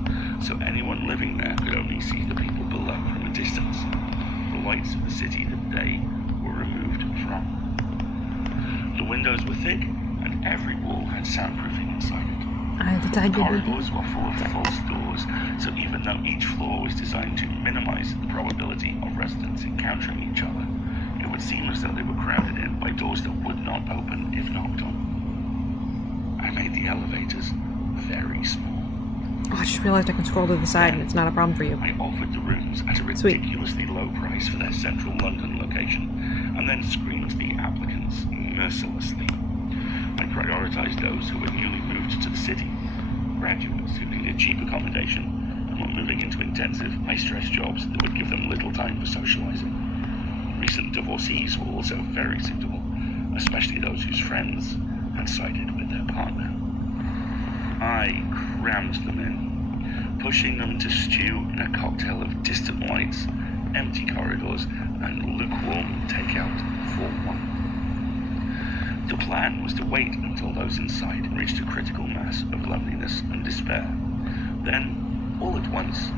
so anyone living there could only see the people below from a distance, the lights of the city that they were removed from. The windows were thick, and every wall had soundproofing inside it. Corridors were full of false doors, so even though each floor was designed to minimize the probability of residents encountering each other, it would seem as though they were crowded in by doors that would not open if knocked on. I made the elevators very small. Oh, I just realized I can scroll to the side and it's not a problem for you. I offered the rooms at a ridiculously low price for their central London location, and then screened the applicants mercilessly. I prioritized those who were newly moved to the city, graduates who needed cheap accommodation and were moving into intensive, high-stress jobs that would give them little time for socializing. Recent divorcees were also very suitable, especially those whose friends had sided with their partner. I crammed them in, pushing them to stew in a cocktail of distant lights, empty corridors, and lukewarm takeout for one. The plan was to wait until those inside reached a critical mass of loneliness and despair, then, all at once,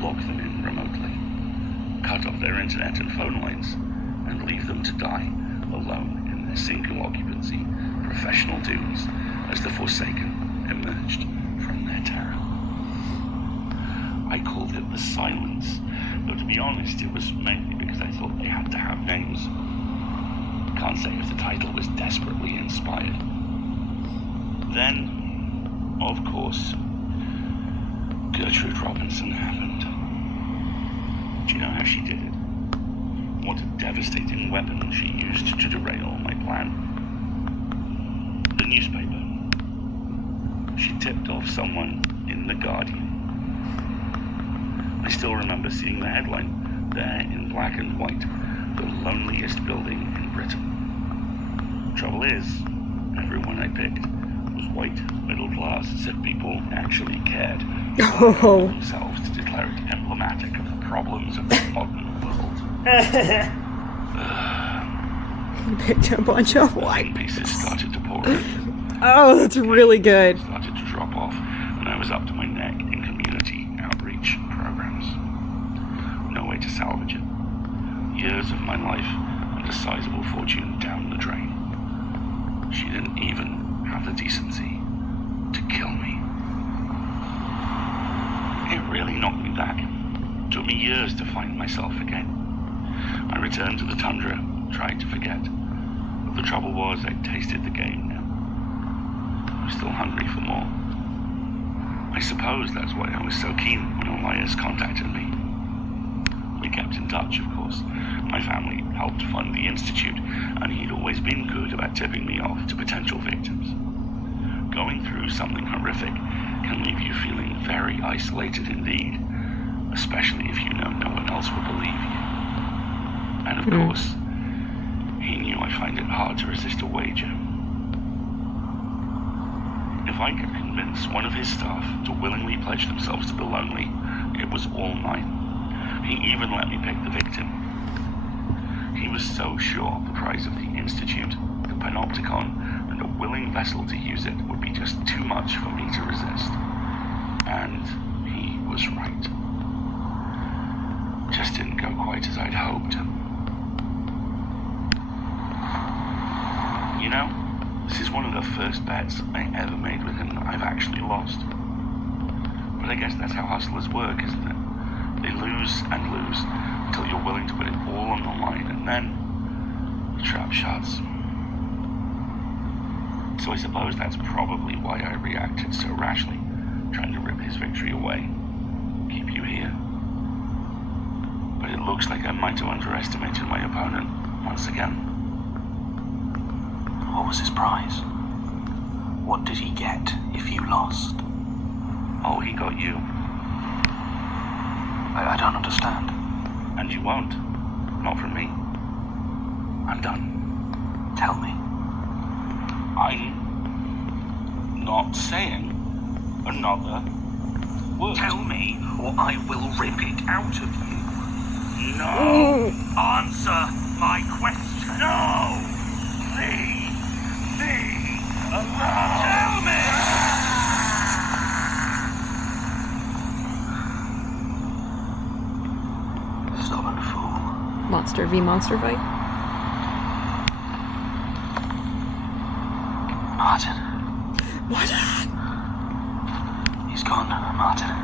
lock them in remotely, cut off their internet and phone lines, and leave them to die alone in their single occupancy, professional dooms as the Forsaken emerged from their terror. I called it the Silence, though to be honest it was mainly because I thought they had to have names. Can't say if the title was desperately inspired. Then, of course, Gertrude Robinson happened. Do you know how she did it? What a devastating weapon she used to derail my plan. The newspaper. She tipped off someone in The Guardian. I still remember seeing the headline, there in black and white, the loneliest building in Britain. Trouble is, everyone I picked was white, middle class, as if people actually cared for themselves to declare it emblematic of the problems of the modern world. Picked a bunch of white pieces started to pour in. Oh, that's really good. Started to drop off, and I was up to my neck in community outreach programs. No way to salvage it. years of my life and a sizable fortune down the drain. She didn't even have the decency to kill me. It really knocked me back. It took me years to find myself again. I returned to the tundra, tried to forget. But the trouble was, I'd tasted the game now. I was still hungry for more. I suppose that's why I was so keen when Elias contacted me. We kept in touch, of course. My family helped fund the Institute, and he'd always been good about tipping me off to potential victims. Going through something horrific can leave you feeling very isolated indeed, especially if you know no one else will believe you. And of course, he knew I find it hard to resist a wager. If I could convince one of his staff to willingly pledge themselves to the Lonely, it was all mine. He even let me pick the victim. He was so sure the prize of the Institute, the Panopticon, and a willing vessel to use it would be just too much for me to resist. And he was right. Just didn't go quite as I'd hoped. You know, this is one of the first bets I ever made with him that I've actually lost. But I guess that's how hustlers work, isn't it? They lose and lose until you're willing to put it all on the line, and then the trap shuts. So I suppose that's probably why I reacted so rashly, trying to rip his victory away, keep you here. But it looks like I might have underestimated my opponent once again. What was his prize? What did he get if you lost? Oh, he got you. I don't understand. And you won't. Not from me. I'm done. Tell me. I'm not saying another word. Tell me, or I will rip it out of you. No! Answer my question. No! Leave me alone. Tell me! Stubborn fool. Monster v monster fight. Martin. Martin! He's gone, Martin.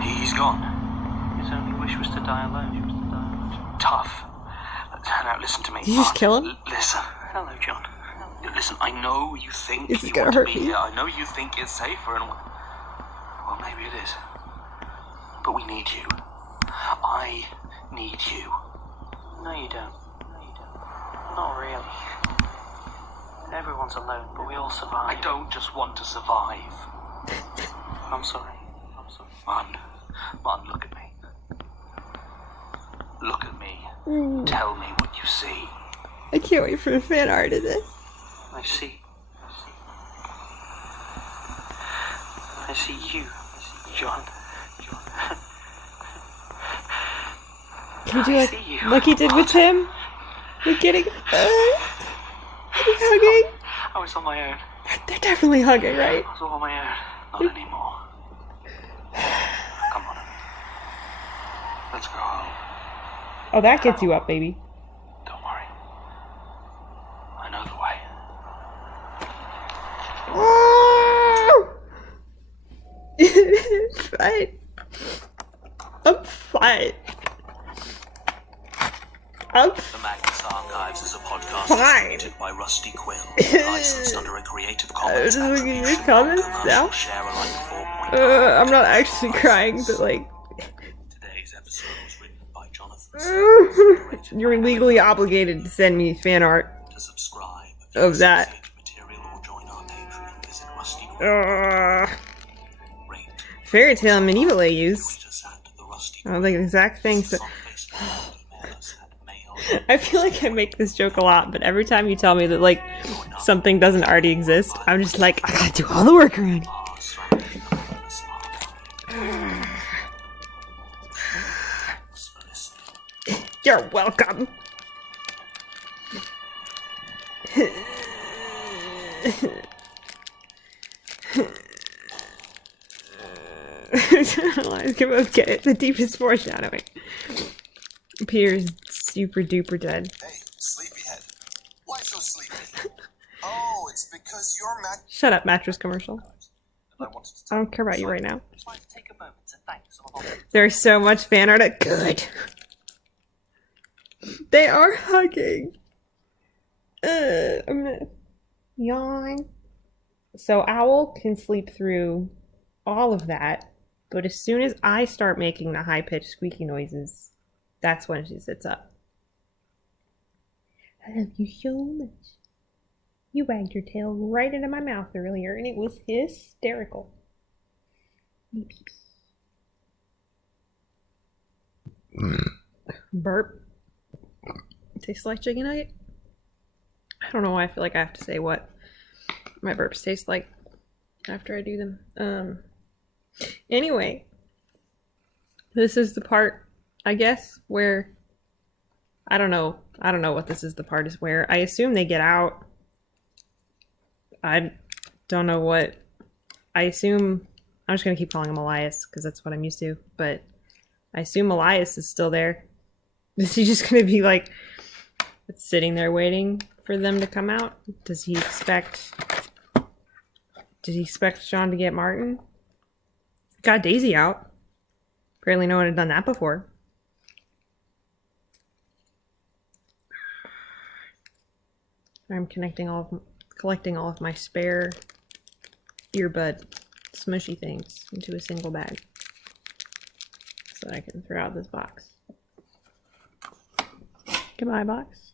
He's gone. His only wish was to die alone. She was to die alone. Tough. Now listen to me. Did you just kill him? Listen. Hello, John. Listen, I know you think This is you gonna want to hurt be me. here. I know you think it's safer and... Well, maybe it is. But we need you. I need you. No, you don't. No, you don't. Not really. Everyone's alone, but we all survive. I don't just want to survive. I'm sorry. I'm sorry. Martin, look at me. Look at me. Tell me what you see. I can't wait for the fan art of this. I see you. I see John. Can we do like he did with Tim? We're getting hugging. I was on my own. They're definitely hugging, right? I was all on my own. Not anymore. Come on. Let's go home. Oh, that gets you up, baby. Don't worry. I know the way. Fine. I'm fine. The Magnus Archives is a podcast Fine. distributed by Rusty Quill, licensed under a Creative I Commons was just looking at your Attribution comments Non-Commercial now. Share-alike 4.0. I'm not actually crying, but like, Today's episode was written by Jonathan. you're legally obligated to send me fan art To subscribe of that. material or join our Patreon, visit Rusty Quill. Rate, Fairy Tale and medieval I use. tweet us at the Rusty I don't think the exact thing. So on Facebook, email us at mail. I feel like I make this joke a lot, but every time you tell me that like something doesn't already exist, I'm just like, I gotta do all the work around it. You're welcome. Lines can both get it. The deepest foreshadowing. Peter's super duper dead. Hey, sleepyhead. Why so sleepy? Oh, it's because you're Shut up, mattress commercial. And I wanted to I don't care about you right now. I'd like to take a moment to thank some of our There's so much fan art. Good. They are hugging. I'm gonna yawn. So Owl can sleep through all of that, but as soon as I start making the high-pitched squeaky noises, that's when she sits up. I love you so much. You wagged your tail right into my mouth earlier, and it was hysterical. Burp. Tastes like chicken nugget. I don't know why I feel like I have to say what my burps taste like after I do them. Anyway, this is the part, I guess, where I don't know what this is. The part is where I assume they get out. I don't know what. I assume I'm just gonna keep calling him Elias because that's what I'm used to. But I assume Elias is still there. Is he just gonna be like sitting there waiting for them to come out? Does he expect Sean to get Martin? Got Daisy out. Apparently no one had done that before. I'm collecting all of my spare earbud smushy things into a single bag so that I can throw out this box. Goodbye, box.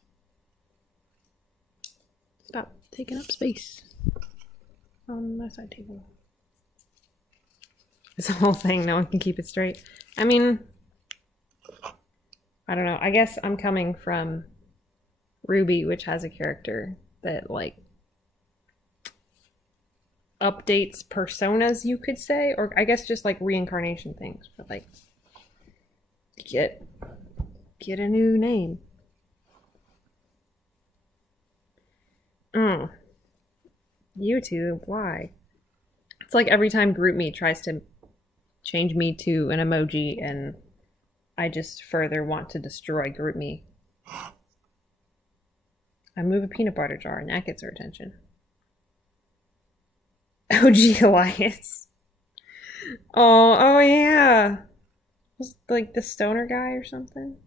Stop taking up space on my side table. It's a whole thing. No one can keep it straight. I mean, I don't know. I guess I'm coming from Ruby, which has a character that, like, updates personas, you could say. Or I guess just, like, reincarnation things. But, like, get a new name. YouTube, why? It's like every time GroupMe tries to change me to an emoji and I just further want to destroy GroupMe. I move a peanut butter jar and that gets her attention. OG Elias. Oh yeah. Was like the stoner guy or something?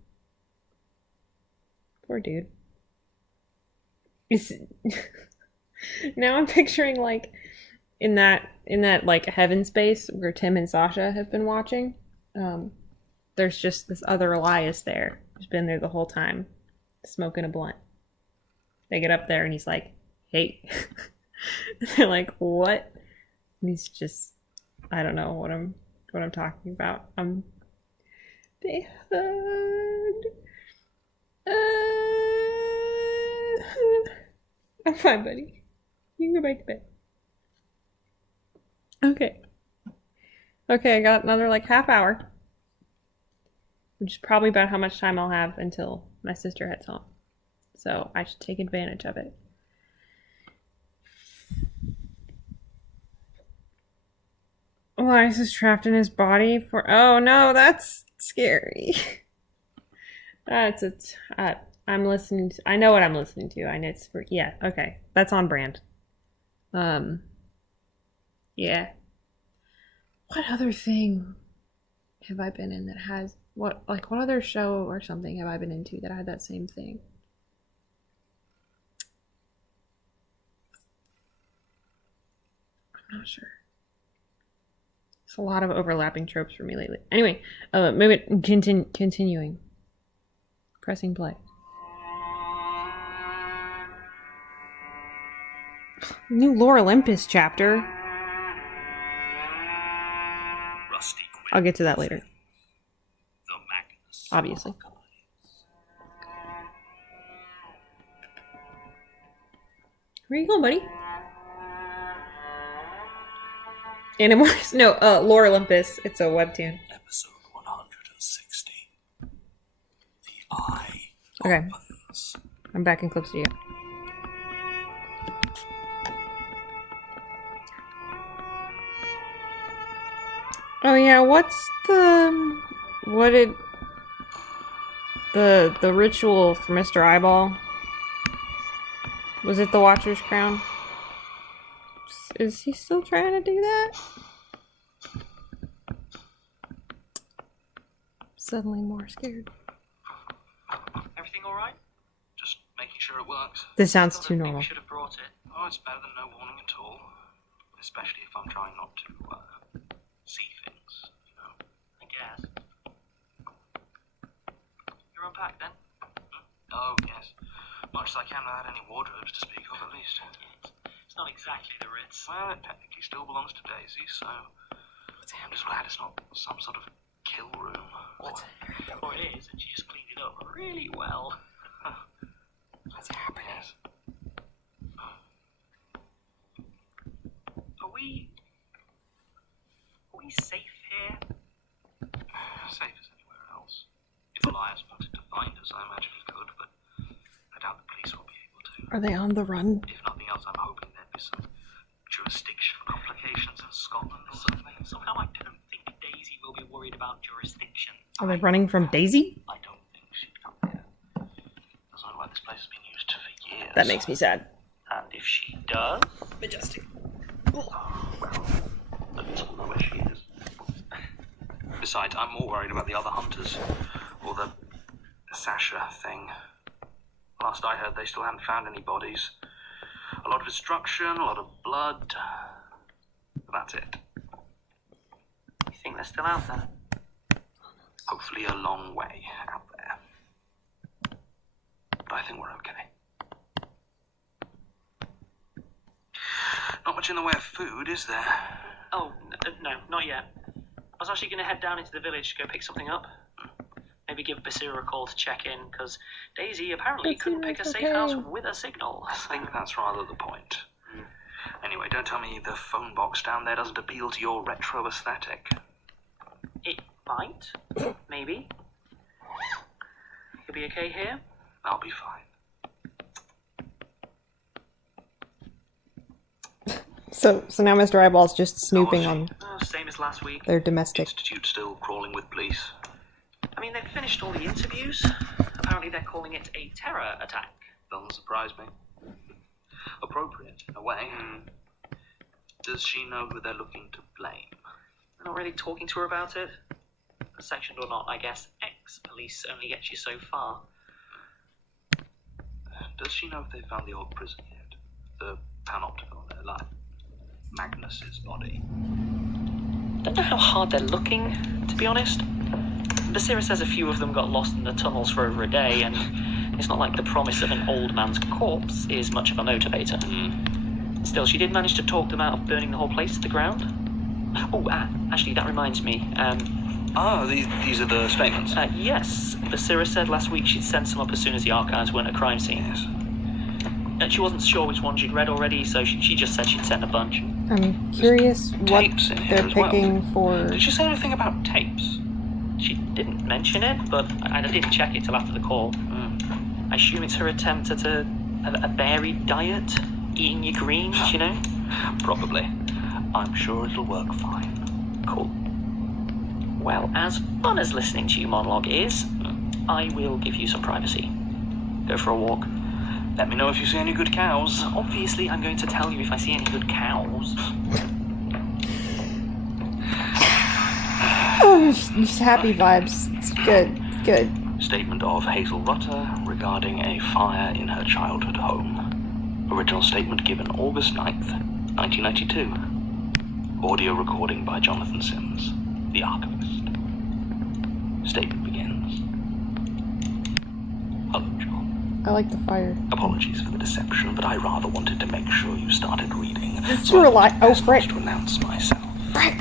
Poor dude. Now I'm picturing like in that like heaven space where Tim and Sasha have been watching. There's just this other Elias there who's been there the whole time, smoking a blunt. They get up there and he's like, "Hey," they're like, "What?" And he's just, I don't know what I'm talking about. They hugged. I'm fine, buddy. You can go back to bed. Okay, I got another like half hour. Which is probably about how much time I'll have until my sister heads home. So I should take advantage of it. Elias is trapped in his body for... Oh no, that's scary. I'm listening to... I know what I'm listening to. I know it's for... Yeah, okay. That's on brand. Yeah. What other thing have I been in that has... What other show or something have I been into that had that same thing? I'm not sure. It's a lot of overlapping tropes for me lately. Anyway, continuing. Pressing play. New Lore Olympus chapter. Rusty Quill. I'll get to that later. The Magnus Obviously. Archives. Where you going, buddy? Animorphs? No, Lore Olympus. It's a webtoon. Episode 160. The Eye Okay. Opens. I'm back in Clip Studio. Oh yeah, what did The ritual for Mr. Eyeball. Was it the Watcher's Crown? Is he still trying to do that? Suddenly more scared. Everything all right? Just making sure it works. This sounds Still too don't think normal. we should have brought it. Oh, it's better than no warning at all. Especially if I'm trying not to see things, you know. I guess. You're unpacked then? Oh, yes. Much as I can without any wardrobes to speak of, at least. It's not exactly the Ritz. Well, it technically still belongs to Daisy, so I'm just glad it's not some sort of kill room. Or it is, and she just cleaned it up really well. What's happening? Yes. Are we safe here? Safe as anywhere else. If Elias wanted to find us, I imagine he could, but I doubt the police will be able to. Are they on the run? If nothing else, I'm hoping there'd be some jurisdiction complications in Scotland or something. Somehow I don't think Daisy will be worried about jurisdiction. Are they running from Daisy? I don't think she'd come here. Doesn't look like this place has been used for years. That makes me sad. And if she does, Majestic. Let's all know where she is. Besides, I'm more worried about the other hunters. Or the Sasha thing. Last I heard, they still hadn't found any bodies. A lot of destruction, a lot of blood. That's it. you think they're still out there? Hopefully a long way out there. But I think we're okay. Not much in the way of food, is there? Oh, no, not yet. I was actually going to head down into the village to go pick something up. Maybe give Basira a call to check in, because Daisy apparently couldn't pick a safe house with a signal. I think that's rather the point. Anyway, don't tell me the phone box down there doesn't appeal to your retro aesthetic. It might. Maybe. You'll be okay here? I'll be fine. So now Mr. Eyeball's just snooping on Oh, same as last week. their domestic. Institute still crawling with police. I mean, they've finished all the interviews. Apparently they're calling it a terror attack. Doesn't surprise me. Appropriate, in a way. Does she know who they're looking to blame? They're not really talking to her about it. Sectioned or not, I guess ex-police only gets you so far. Does she know if they found the old prison yet? The panopticon, like Magnus's body? Don't know how hard they're looking, to be honest. Basira says a few of them got lost in the tunnels for over a day, and it's not like the promise of an old man's corpse is much of a motivator. Still, she did manage to talk them out of burning the whole place to the ground. Oh, actually, that reminds me. These are the statements? Yes. Basira said last week she'd send some up as soon as the archives weren't a crime scene. Yes. She wasn't sure which one she'd read already, so she just said she'd send a bunch. I'm curious what Tapes in here they're as well. picking for. Did she say anything about tapes? She didn't mention it, but I didn't check it till after the call. I assume it's her attempt at a varied diet, eating your greens, you know? Probably. I'm sure it'll work fine. Cool. Well, as fun as listening to you monologue is, I will give you some privacy. Go for a walk. Let me know if you see any good cows. Obviously, I'm going to tell you if I see any good cows. Oh, just happy vibes. It's good. Good. Statement of Hazel Rutter regarding a fire in her childhood home. Original statement given August 9th, 1992. Audio recording by Jonathan Sims, the archivist. Statement begins. Hello, John. I like the fire. Apologies for the deception, but I rather wanted to make sure you started reading. You were like, oh, frick. To announce myself. Frick.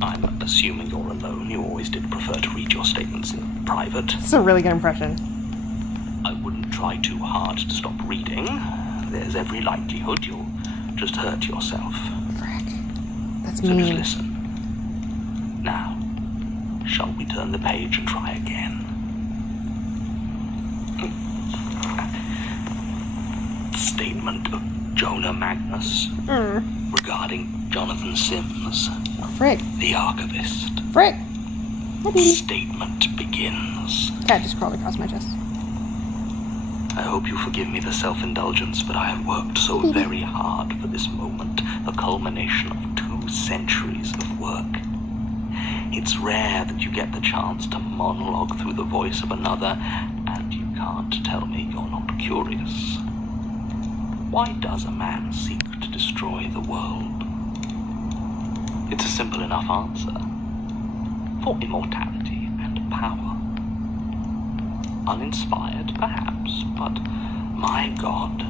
I'm assuming you're alone. You always did prefer to read your statements in private. That's a really good impression. I wouldn't try too hard to stop reading. There's every likelihood you'll just hurt yourself. Frick. That's So just mean. listen. Now, shall we turn the page and try again? Statement of Jonah Magnus regarding Jonathan Sims, Frick. the archivist. Frick. statement begins. Cat just crawled across my chest. I hope you forgive me the self-indulgence, but I have worked so very hard for this moment, the culmination of 2 centuries of work. It's rare that you get the chance to monologue through the voice of another, and you can't tell me you're not curious. Why does a man seek to destroy the world? It's a simple enough answer. For immortality and power. Uninspired, perhaps, but my God,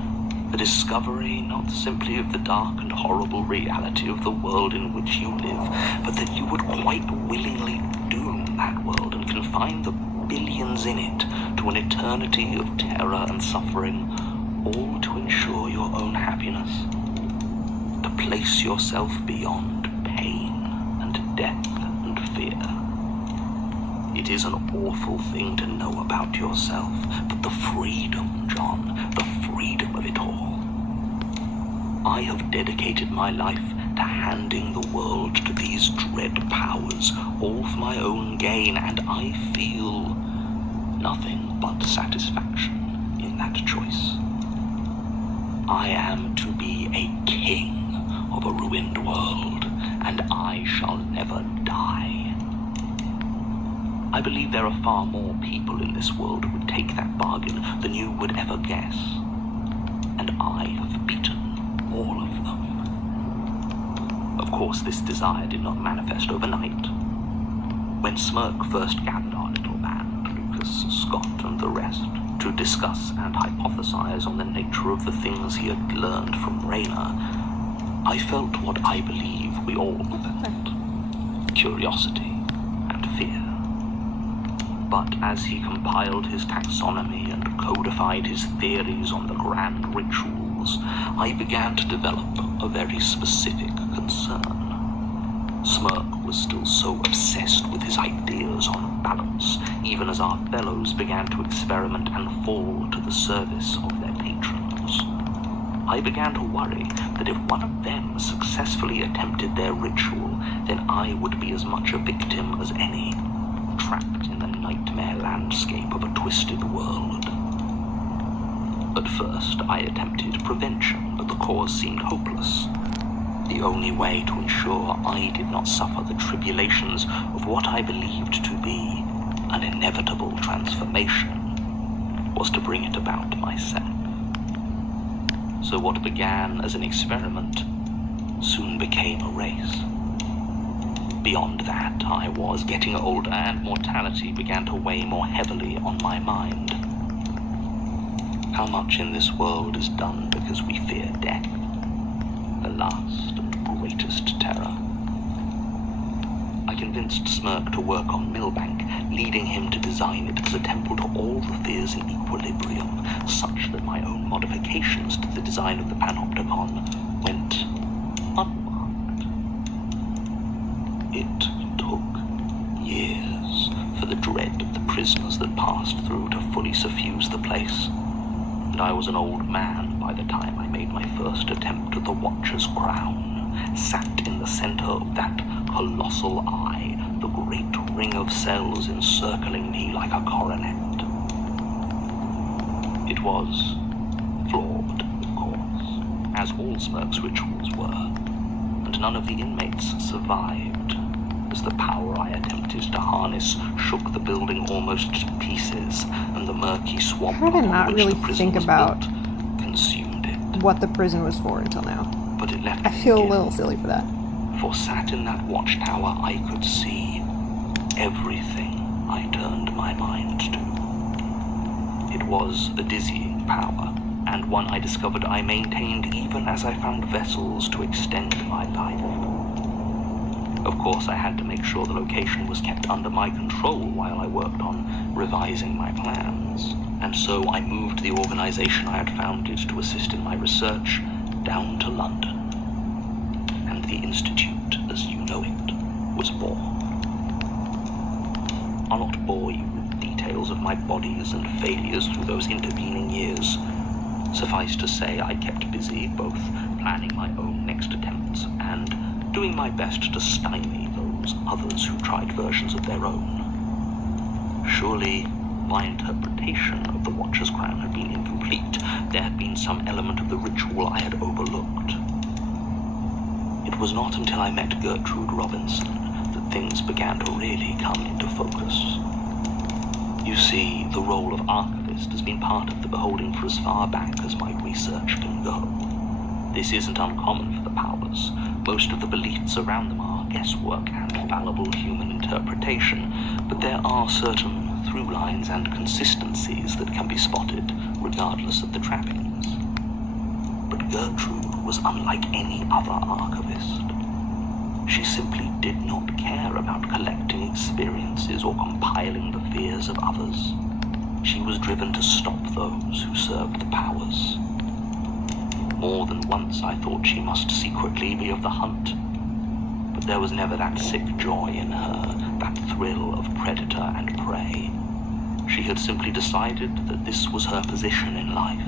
the discovery not simply of the dark and horrible reality of the world in which you live, but that you would quite willingly doom that world and confine the billions in it to an eternity of terror and suffering, all to ensure your own happiness, to place yourself beyond pain and death and fear. It is an awful thing to know about yourself, but the freedom, John, the freedom of it all. I have dedicated my life to handing the world to these dread powers, all for my own gain, and I feel nothing but satisfaction in that choice. I am to be a king of a ruined world, and I shall never die. I believe there are far more people in this world who would take that bargain than you would ever guess. And I have beaten all of them. Of course, this desire did not manifest overnight. When Smirk first gathered our little band, Lucas, Scott, and the rest, to discuss and hypothesize on the nature of the things he had learned from Raina, I felt what I believe we all felt. Curiosity and fear. But as he compiled his taxonomy and codified his theories on the grand rituals, I began to develop a very specific concern. Smirk was still so obsessed with his ideas on balance, even as our fellows began to experiment and fall to the service of their patrons. I began to worry that if one of them successfully attempted their ritual, then I would be as much a victim as any, trapped in the nightmare landscape of a twisted world. At first, I attempted prevention, but the cause seemed hopeless. The only way to ensure I did not suffer the tribulations of what I believed to be an inevitable transformation was to bring it about myself. So what began as an experiment soon became a race. Beyond that, I was getting older, and mortality began to weigh more heavily on my mind. How much in this world is done because we fear death, the last and greatest terror? I convinced Smirk to work on Millbank, leading him to design it as a temple to all the fears in equilibrium, such that my own modifications to the design of the Panopticon went unmarked. It took years for the dread of the prisoners that passed through to fully suffuse the place, and I was an old man by the time I made my first attempt at the Watcher's crown, sat in the center of that colossal eye, the great ring of cells encircling me like a coronet. It was flawed, of course, as all Smirk's rituals were, and none of the inmates survived, as the power I attempted to harness shook the building almost to pieces, and the murky swamp upon which the prison was built consumed it. What the prison was for until now. But it left I feel a little silly for that. For sat in that watchtower, I could see everything I turned my mind to. It was a dizzying power, and one I discovered I maintained even as I found vessels to extend my life. Of course, I had to make sure the location was kept under my control while I worked on revising my plans, and so I moved the organization I had founded to assist in my research down to London. And the Institute, as you know it, was born. I'll not bore you with details of my bodies and failures through those intervening years. Suffice to say, I kept busy, both planning my own next attempts and doing my best to stymie those others who tried versions of their own. Surely, my interpretation of the Watcher's Crown had been incomplete. There had been some element of the ritual I had overlooked. It was not until I met Gertrude Robinson that things began to really come into focus. You see, the role of archivist has been part of the Beholding for as far back as my research can go. This isn't uncommon for the powers. Most of the beliefs around them are guesswork and fallible human interpretation, but there are certain through lines and consistencies that can be spotted regardless of the trappings. But Gertrude was unlike any other archivist. She simply did not care about collecting experiences or compiling the fears of others. She was driven to stop those who served the powers. More than once I thought she must secretly be of the hunt, but there was never that sick joy in her, that thrill of predator and prey. She had simply decided that this was her position in life,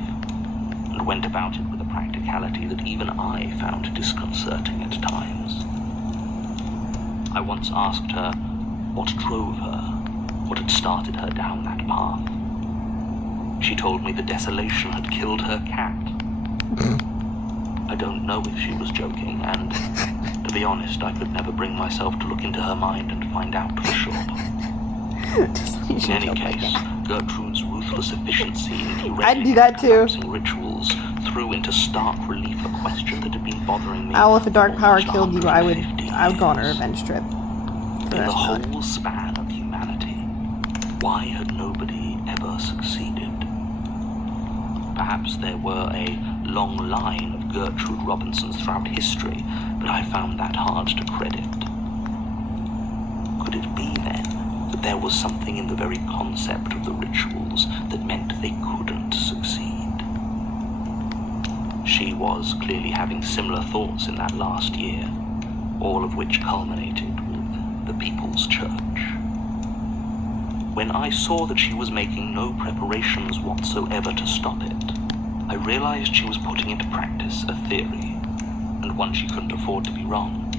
and went about it with a practicality that even I found disconcerting at times. I once asked her what drove her, what had started her down that path. She told me the desolation had killed her cat. I don't know if she was joking, and, to be honest, I could never bring myself to look into her mind and find out for sure. In any case, Gertrude's ruthless efficiency in I'd do that too. collapsing rituals threw into stark relief a question that had been bothering me. Owl, if a dark power almost killed you, I would 150 go on a years. revenge trip. In the whole span of humanity, why had nobody ever succeeded? Perhaps there were a long line of Gertrude Robinsons throughout history, but I found that hard to credit. Could it be, then, that there was something in the very concept of the rituals that meant they couldn't succeed? She was clearly having similar thoughts in that last year, all of which culminated with the People's Church. When I saw that she was making no preparations whatsoever to stop it, I realized she was putting into practice a theory, and one she couldn't afford to be wrong.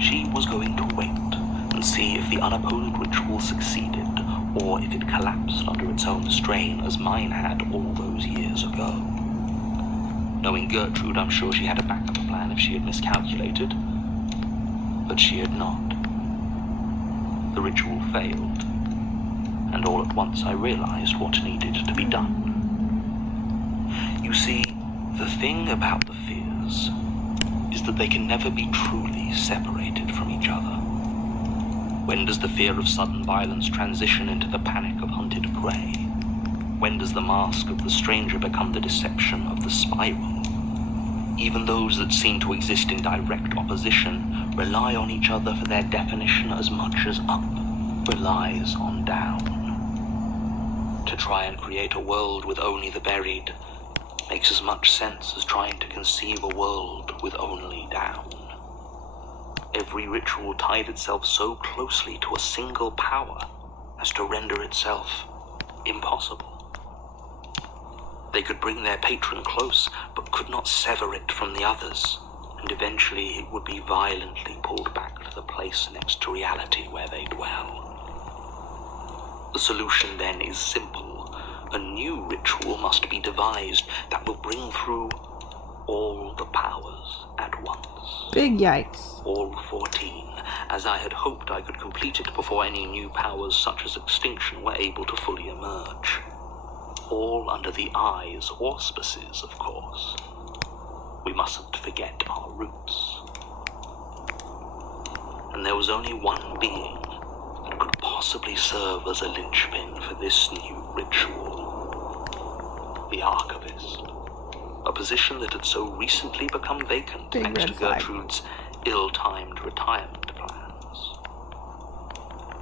She was going to wait and see if the unopposed ritual succeeded, or if it collapsed under its own strain as mine had all those years ago. Knowing Gertrude, I'm sure she had a backup plan if she had miscalculated, but she had not. The ritual failed, and all at once I realized what needed to be done. You see, the thing about the fears is that they can never be truly separated from each other. When does the fear of sudden violence transition into the panic of hunted prey? When does the mask of the stranger become the deception of the spiral? Even those that seem to exist in direct opposition rely on each other for their definition as much as up relies on down. To try and create a world with only the buried makes as much sense as trying to conceive a world with only down. Every ritual tied itself so closely to a single power as to render itself impossible. They could bring their patron close, but could not sever it from the others, and eventually it would be violently pulled back to the place next to reality where they dwell. The solution then is simple. A new ritual must be devised that will bring through all the powers at once. Big yikes. All 14, as I had hoped I could complete it before any new powers such as extinction were able to fully emerge. All under the eye's auspices, of course. We mustn't forget our roots. And there was only one being that could possibly serve as a linchpin for this new ritual. The Archivist. A position that had so recently become vacant Big thanks red to flag. Gertrude's ill-timed retirement plans.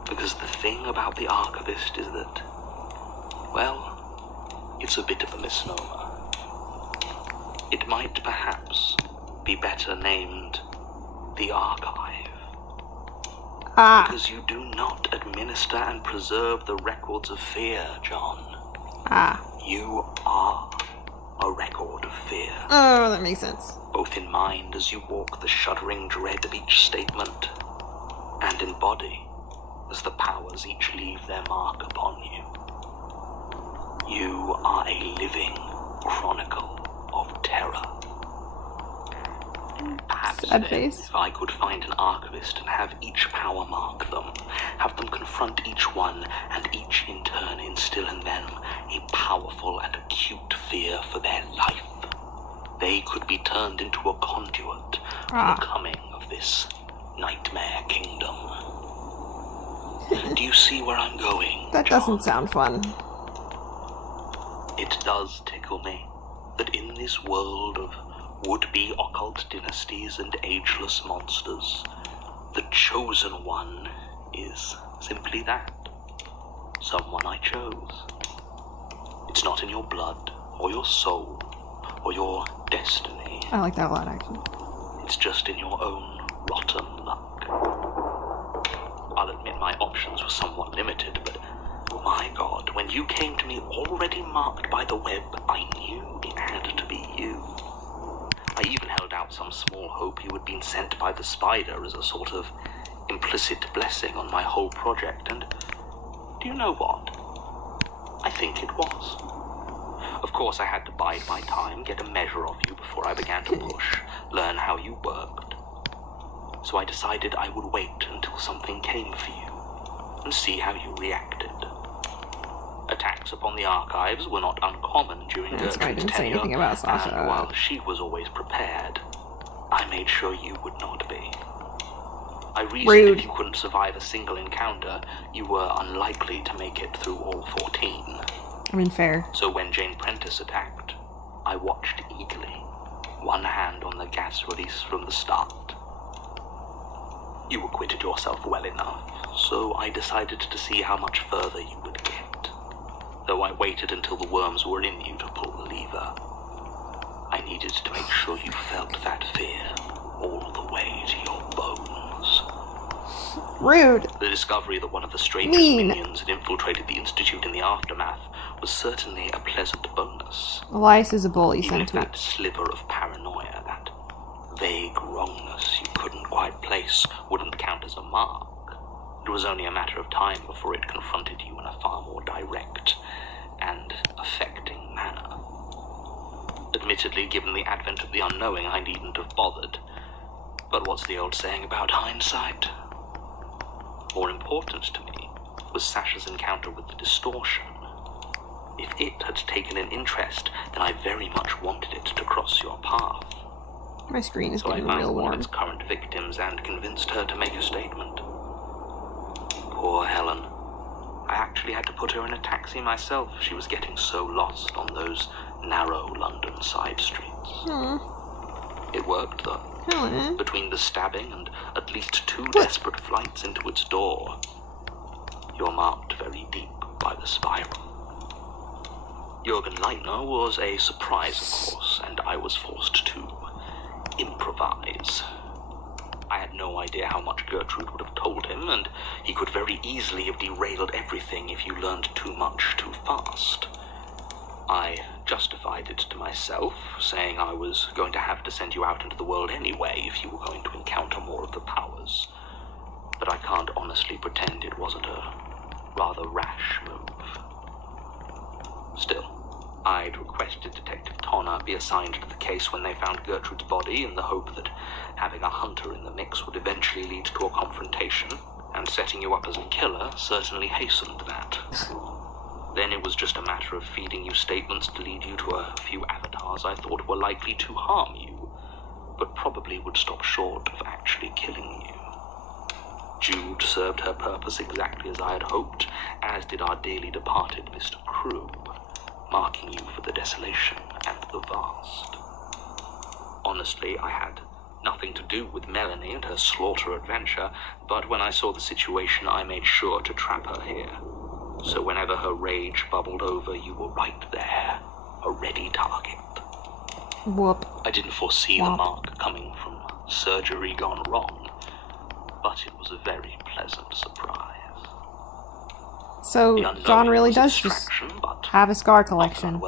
Because the thing about the Archivist is that, well, it's a bit of a misnomer. It might perhaps be better named the Archive. Because you do not administer and preserve the records of fear, John. You are a record of fear. Oh, that makes sense. Both in mind as you walk the shuddering dread of each statement, and in body as the powers each leave their mark upon you. You are a living chronicle of terror. Perhaps Sad then, face. if I could find an archivist and have each power mark them, have them confront each one, and each in turn instill in them a powerful and acute fear for their life, they could be turned into a conduit for the coming of this nightmare kingdom. Do you see where I'm going, That John? doesn't sound fun. It does tickle me that in this world of would-be occult dynasties and ageless monsters, the chosen one is simply that. Someone I chose. It's not in your blood, or your soul, or your destiny. I like that a lot, actually. It's just in your own rotten luck. I'll admit my options were somewhat limited, but my God, when you came to me already marked by the web, I knew it had to be you. I even held out some small hope you had been sent by the spider as a sort of implicit blessing on my whole project, and do you know what? I think it was. Of course, I had to bide my time, get a measure of you before I began to push, learn how you worked. So I decided I would wait until something came for you, and see how you reacted. Attacks upon the archives were not uncommon during That's why I Gertrude's didn't say tenure, anything about Sasha. and while she was always prepared, I made sure you would not be. I reasoned Rude. if you couldn't survive a single encounter, you were unlikely to make it through all 14. I mean, fair. So when Jane Prentice attacked, I watched eagerly, one hand on the gas release from the start. You acquitted yourself well enough, so I decided to see how much further you would get. Though I waited until the worms were in you to pull the lever. I needed to make sure you felt that fear all the way to your bones. Rude. The discovery that one of the strangest Mean. minions had infiltrated the Institute in the aftermath was certainly a pleasant bonus. Elias is a bully, Even if sent that sliver of paranoia, that vague wrongness you couldn't quite place, wouldn't count as a mark. It was only a matter of time before it confronted you in a far more direct and affecting manner. Admittedly, given the advent of the unknowing, I needn't have bothered. But what's the old saying about hindsight? More important to me was Sasha's encounter with the distortion. If it had taken an interest, then I very much wanted it to cross your path. My screen is So I getting found real one of warm. its current victims and convinced her to make a statement. Poor Helen. I actually had to put her in a taxi myself. She was getting so lost on those narrow London side streets. It worked, though. Helen. Between the stabbing and at least 2 desperate flights into its door, you're marked very deep by the spiral. Jürgen Leitner was a surprise, of course, and I was forced to improvise. I had no idea how much Gertrude would have told him, and he could very easily have derailed everything if you learned too much too fast. I justified it to myself, saying I was going to have to send you out into the world anyway if you were going to encounter more of the powers. But I can't honestly pretend it wasn't a rather rash move. Still, I'd requested Detective Tonner be assigned to the case when they found Gertrude's body in the hope that having a hunter in the mix would eventually lead to a confrontation, and setting you up as a killer certainly hastened that. Then it was just a matter of feeding you statements to lead you to a few avatars I thought were likely to harm you, but probably would stop short of actually killing you. Jude served her purpose exactly as I had hoped, as did our dearly departed Mr. Crew, marking you for the desolation and the vast. Honestly, I had nothing to do with Melanie and her slaughter adventure, but when I saw the situation, I made sure to trap her here. So whenever her rage bubbled over, you were right there, a ready target. Whoop. I didn't foresee the mark coming from surgery gone wrong, but it was a very pleasant surprise. So, John really does just have a scar collection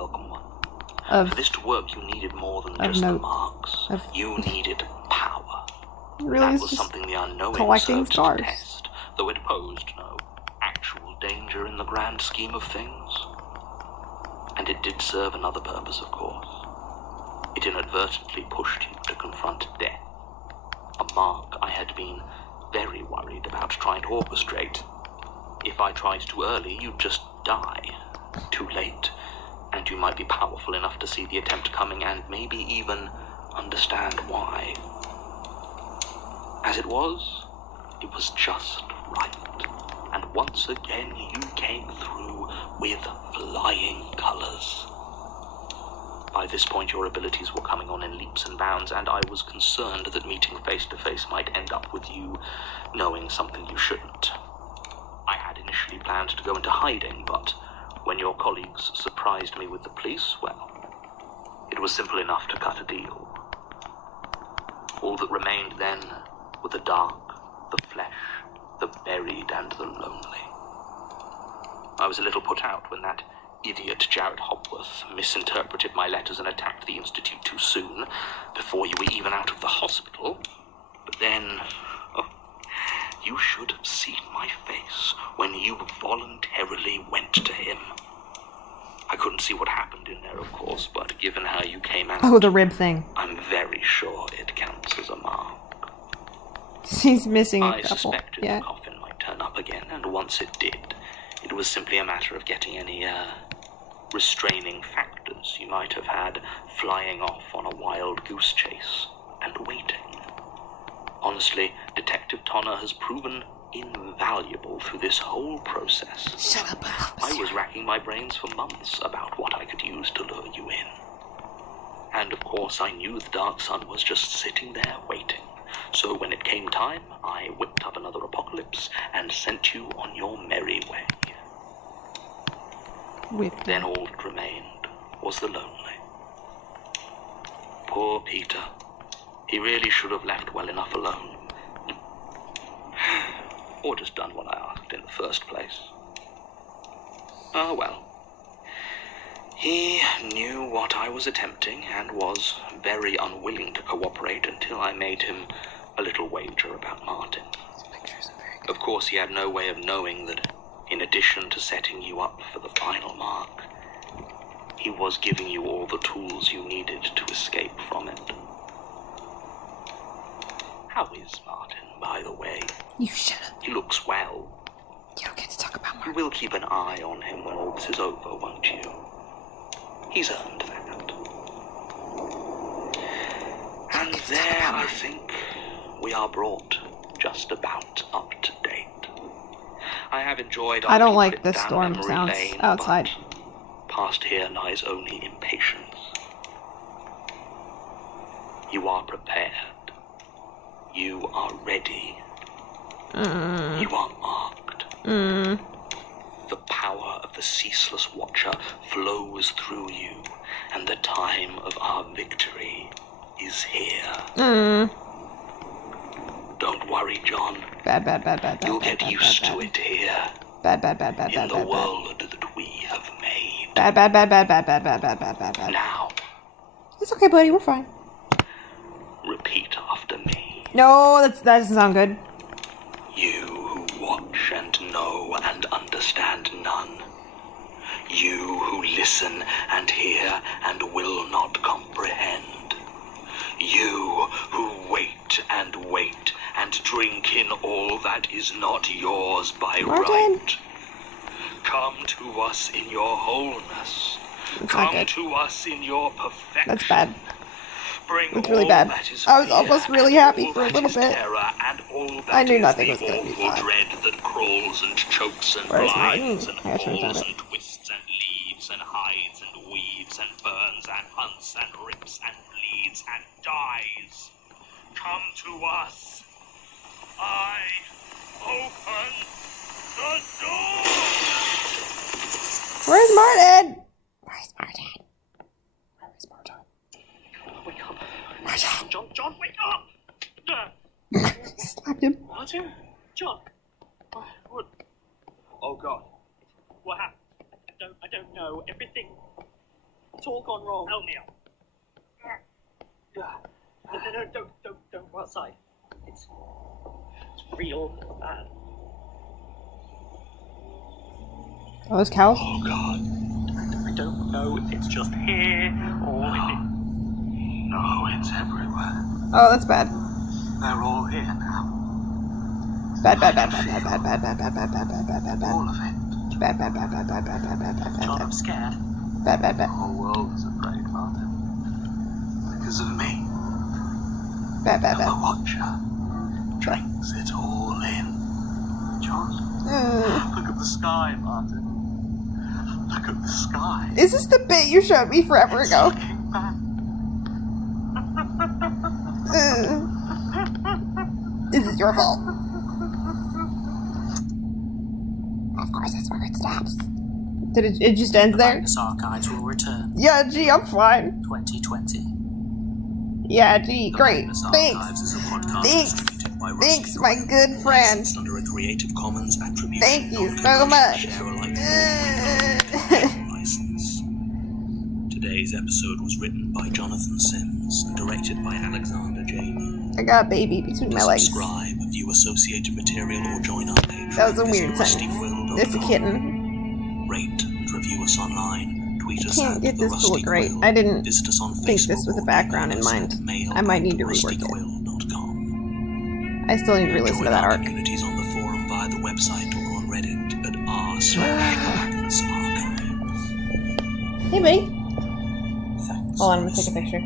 of For this to work, you needed more than just the marks. You needed power. Really That is was just something the unknowing collecting served scars. to test, though it posed no actual danger in the grand scheme of things. And it did serve another purpose, of course. It inadvertently pushed you to confront death, a mark I had been very worried about trying to orchestrate. If I tried too early, you'd just die. Too late, and you might be powerful enough to see the attempt coming and maybe even understand why. As it was just right. And once again, you came through with flying colors. By this point, your abilities were coming on in leaps and bounds, and I was concerned that meeting face to face might end up with you knowing something you shouldn't. I had initially planned to go into hiding, but when your colleagues surprised me with the police, well, it was simple enough to cut a deal. All that remained then were the dark, the flesh, the buried, and the lonely. I was a little put out when that idiot Jared Hopworth misinterpreted my letters and attacked the Institute too soon, before you were even out of the hospital. But then, you should have seen my face when you voluntarily went to him. I couldn't see what happened in there, of course, but given how you came out... Oh, the rib thing. I'm very sure it counts as a mark. He's missing a I couple. suspected Yeah. the coffin might turn up again, and once it did, it was simply a matter of getting any, restraining factors you might have had flying off on a wild goose chase and waiting. Honestly, Detective Tonner has proven invaluable through this whole process. Shut up, I was racking my brains for months about what I could use to lure you in. And of course, I knew the Dark Sun was just sitting there waiting. So when it came time, I whipped up another apocalypse and sent you on your merry way. Then all that remained was the lonely. Poor Peter. He really should have left well enough alone. Or just done what I asked in the first place. Ah, well. He knew what I was attempting and was very unwilling to cooperate until I made him a little wager about Martin. Of course, he had no way of knowing that, in addition to setting you up for the final mark, he was giving you all the tools you needed to escape from it. How is Martin, by the way? You shut up. He looks well. You don't get to talk about You Martin. will keep an eye on him when all this is over, won't you? He's earned that. And there, I think, we are brought just about up to date. I have enjoyed our I don't little like trip the down storm memory sounds lane, outside. but past here lies only impatience. You are prepared. You are ready. You are marked. The power of the ceaseless watcher flows through you, and the time of our victory is here. Don't worry, John. Bad. You'll get used to it here. Bad. In the world that we have made. Bad. Now, It's okay, buddy. We're fine. repeat after me. No, that doesn't sound good. You who watch and know and understand none. You who listen and hear and will not comprehend. You who wait and drink in all that is not yours by Martin. right. Come to us in your wholeness. That's not Come good. to us in your perfection. That's bad. Bring It's really all bad. that is I was fear almost really and happy all for a that little is bit. terror and all that I knew is nothing the was gonna be awful fine. dread that crawls and chokes and Where's blinds Martin? and I should've done falls it. and twists and leaves and hides and weaves and burns and hunts and rips and bleeds and dies. Come to us. I open the door. Where's Martin? Wake up. John, wake up! Slapped him. Martin? John? What? Oh, God. What happened? I don't know. Everything... It's all gone wrong. Help me out. No, don't go outside. It's real bad. Oh, those cows? Oh God. I don't know if it's just here or if it... No, it's everywhere. Oh, that's bad. They're all here now. Bad. All of it. John, I'm scared. The whole world is afraid, Martin. Because of me. And the Watcher drinks it all in. John, look at the sky, Martin. Look at the sky. Is this the bit you showed me forever It's ago? looking back. This is your fault. Of course, that's where it stops. Did it just ends there? Magnus Archives will return. Yeah, gee, I'm fine. 2020. Yeah, gee, great. Magnus Thanks. Archives is a podcast Thanks. distributed by Rusty Thanks, my Coil, good friend. licensed under a Creative Commons Attribution Thank you so Non-Commercial much. Share-alike 4.0 license. Today's episode was written by Jonathan Sims and directed by Alexander J. Newman. I got a baby between my legs. Subscribe, view associated material, or join our Patreon. That was a Visit weird sentence. rustyquill.com. It's a kitten. Rate and review us online. Tweet us Can't at get The this to Rusty look right. Quill. I didn't Visit us on think this Facebook was a or background in email us mind. at mail I might need to at rework it. rustyquill.com. I still need to re-listen Join to that our arc. communities on the forum via the website or on Reddit at r/Magnus Archives. Hey, buddy. Thanks. Hold on, I'm gonna take a picture.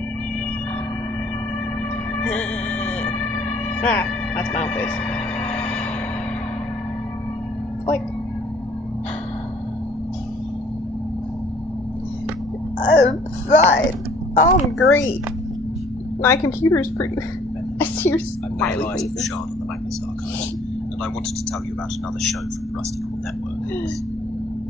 That's my own face. Like, I'm fine. I'm great. My computer's pretty. I see your I'm smiley Mayor faces. Bouchard on the Magnus Archives, and I wanted to tell you about another show from the Rusty Quill Network.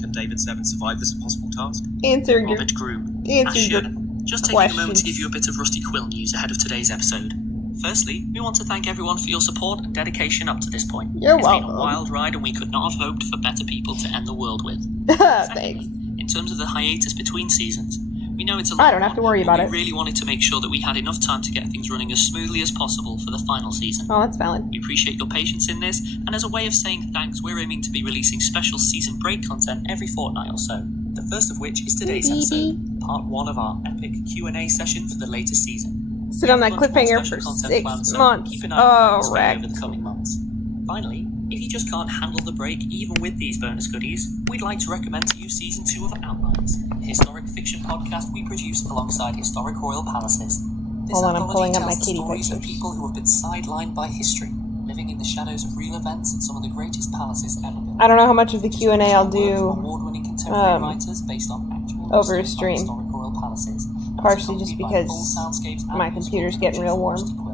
Can David Seven survive this impossible task? Answer your. Robert Groom. Answer As your. should. Just taking a moment to questions. give you a bit of Rusty Quill news ahead of today's episode. Firstly, we want to thank everyone for your support and dedication up to this point. You're It's been welcome. a wild ride and we could not have hoped for better people to end the world with. Thanks. Secondly, in terms of the hiatus between seasons, we know it's a lot. I don't have to worry about we it. really wanted to make sure that we had enough time to get things running as smoothly as possible for the final season. Oh, that's valid. We appreciate your patience in this, and as a way of saying thanks, we're aiming to be releasing special season break content every fortnight or so. The first of which is today's episode, part 1 of our epic Q&A session for the latest season. Sit on that We have a bunch more cliffhanger special for content 6 planned, so months. keep an eye on this Oh, right. over the coming months. Finally, if you just can't handle the break even with these bonus goodies, we'd like to recommend to you season 2 of Outlines, a historic fiction podcast we produce alongside Historic Royal Palaces. This Hold on, I'm anthology pulling up tells my the kitty stories of pictures. people who have been sidelined by history, living in the shadows of real events in some of the greatest palaces ever built. I don't know how much of the Q&A I'll Work from do award-winning contemporary writers based on actual over research stream. on historic royal palaces, and partially is just accompanied by because full soundscapes and my musical computer's getting real warm. Rusty Quill.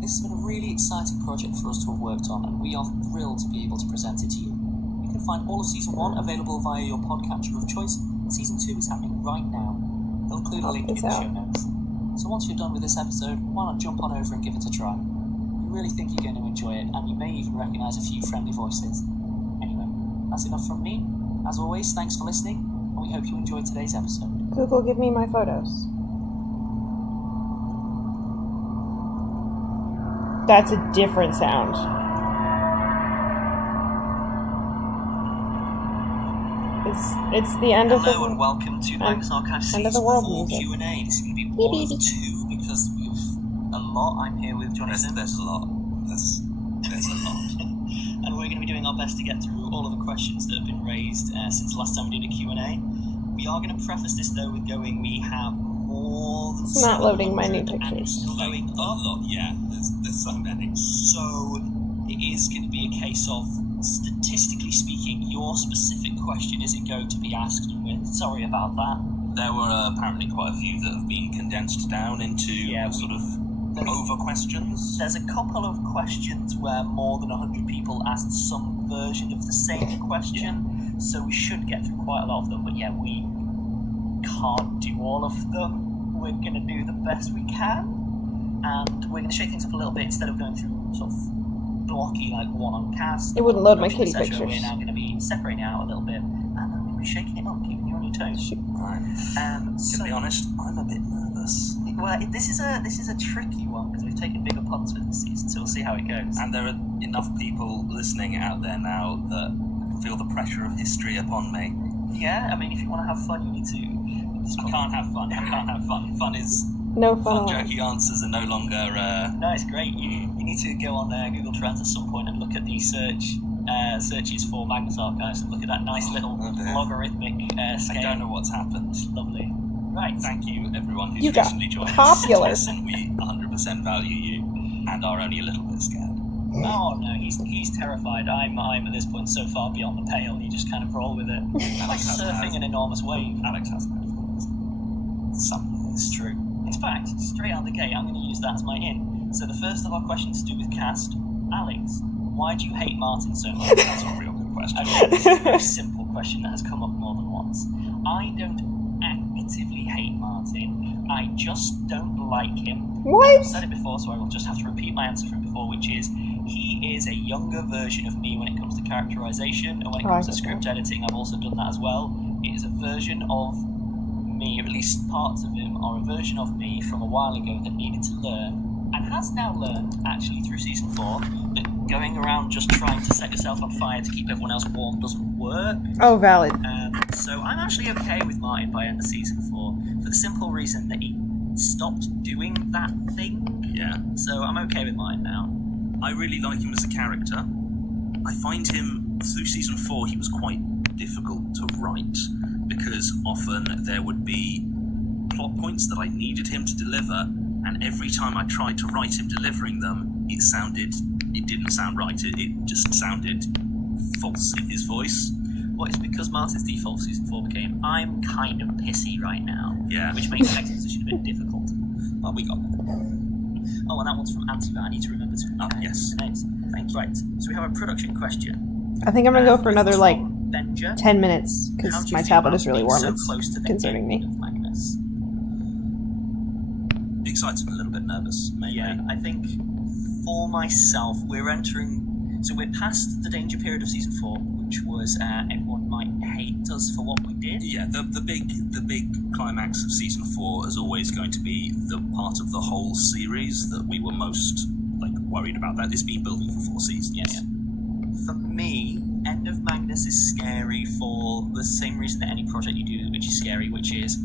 This has been a really exciting project for us to have worked on, and we are thrilled to be able to present it to you. You can find all of Season 1 available via your podcatcher of choice, and Season 2 is happening right now. We'll include a link in the show notes. So once you're done with this episode, why not jump on over and give it a try? We really think you're going to enjoy it, and you may even recognise a few friendly voices. Anyway, that's enough from me. As always, thanks for listening, and we hope you enjoyed today's episode. Google, give me my photos. That's a different sound. It's the end of the Hello and welcome to Magnus Archives end of the Season world 4 music. Q&A. This is going to be 1 of 2 because we've a lot. I'm here with Johnny Sims. There's a lot. There's a lot. And we're going to be doing our best to get through all of the questions that have been raised since last time we did a Q&A. We are going to preface this though with going, we have more than It's not loading my new 700 and pictures. it's still going A up. lot, yeah. There's so many. So it is going to be a case of, statistically speaking, your specific question isn't going to be asked, and we're sorry about that. There were apparently quite a few that have been condensed down into sort of over questions. There's a couple of questions where more than 100 people asked some version of the same question, so we should get through quite a lot of them, but yeah, we can't do all of them. We're going to do the best we can, and we're going to shake things up a little bit instead of going through sort of blocky, like one on cast. It wouldn't load my approach, kitty et cetera. pictures. We're now going to be separating out a little bit, and then we'll be shaking it up, keeping you on your toes. Right. So, To be honest, I'm a bit nervous. well, this is a tricky one because we've taken bigger punts with this season, so we'll see how it goes. And there are enough people listening out there now that I can feel the pressure of history upon me. Yeah, I mean, if you want to have fun, you need to. I can't have fun. I can't have fun. Fun is No fun. jokey answers are no longer. No, it's great. You need to go on Google Trends at some point and look at the searches for Magnus Archives and look at that nice little logarithmic scale. I don't know what's happened. It's lovely. Right. Thank you, everyone who's You got recently joined popular. us. Listen, we 100% value you and are only a little bit scared. Oh no, he's terrified. I'm at this point so far beyond the pale. You just kind of roll with it. It's like surfing an enormous wave. Alex has no Some it's true. In fact, straight out the gate, I'm going to use that as my in. So the first of our questions to do with cast, Alex, why do you hate Martin so much? That's a real good question. Okay, this is a very simple question that has come up more than once. I don't actively hate Martin. I just don't like him. What? I've said it before, so I will just have to repeat my answer from before, which is he is a younger version of me when it comes to characterization, and when it comes to script editing, I've also done that as well. It is a version of me, or at least parts of him are a version of me from a while ago that needed to learn, and has now learned, actually, through season 4, that going around just trying to set yourself on fire to keep everyone else warm doesn't work. Oh, valid. So I'm actually okay with Martin by end of season 4, for the simple reason that he stopped doing that thing. Yeah. So I'm okay with Martin now. I really like him as a character. I find him, through season 4, he was quite difficult to write, because often there would be plot points that I needed him to deliver, and every time I tried to write him delivering them, it didn't sound right. It just sounded false in his voice. Well, it's because Martin's default for season 4 became, I'm kind of pissy right now. Yeah. Which makes the exposition a bit difficult. But we got there. Oh, and that one's from Antivar. I need to remember to yes. names. Thank you. Right, so we have a production question. I think I'm gonna go for another, like, Benja. 10 minutes, How because do you my feel tablet about is really being warm. so It's close to the concerning me. ending of Magnus? Excited and a little bit nervous, maybe. Yeah, I think for myself, we're past the danger period of season 4, which was everyone might hate us for what we did. Yeah, the big climax of season 4 is always going to be the part of the whole series that we were most worried about. That it's been building for 4 seasons. Yeah. For me, End of Magnus is scary for the same reason that any project you do, which is scary, which is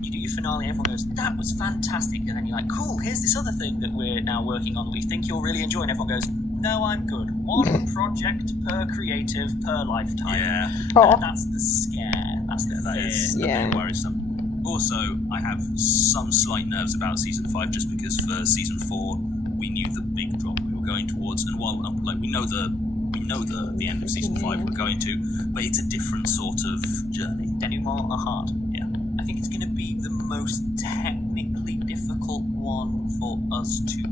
you do your finale, everyone goes, that was fantastic, and then you're like, cool, here's this other thing that we're now working on that we think you'll really enjoy, and everyone goes, no, I'm good. One project per creative per lifetime. Yeah. That's the scare. That's the That fear. is a bit worrisome. Also, I have some slight nerves about season 5, just because for season 4 we knew the big drop we were going towards, and while we know the end of season 5 we're going to, but it's a different sort of journey. Denouement are hard. Yeah. I think it's going to be the most technically difficult one for us to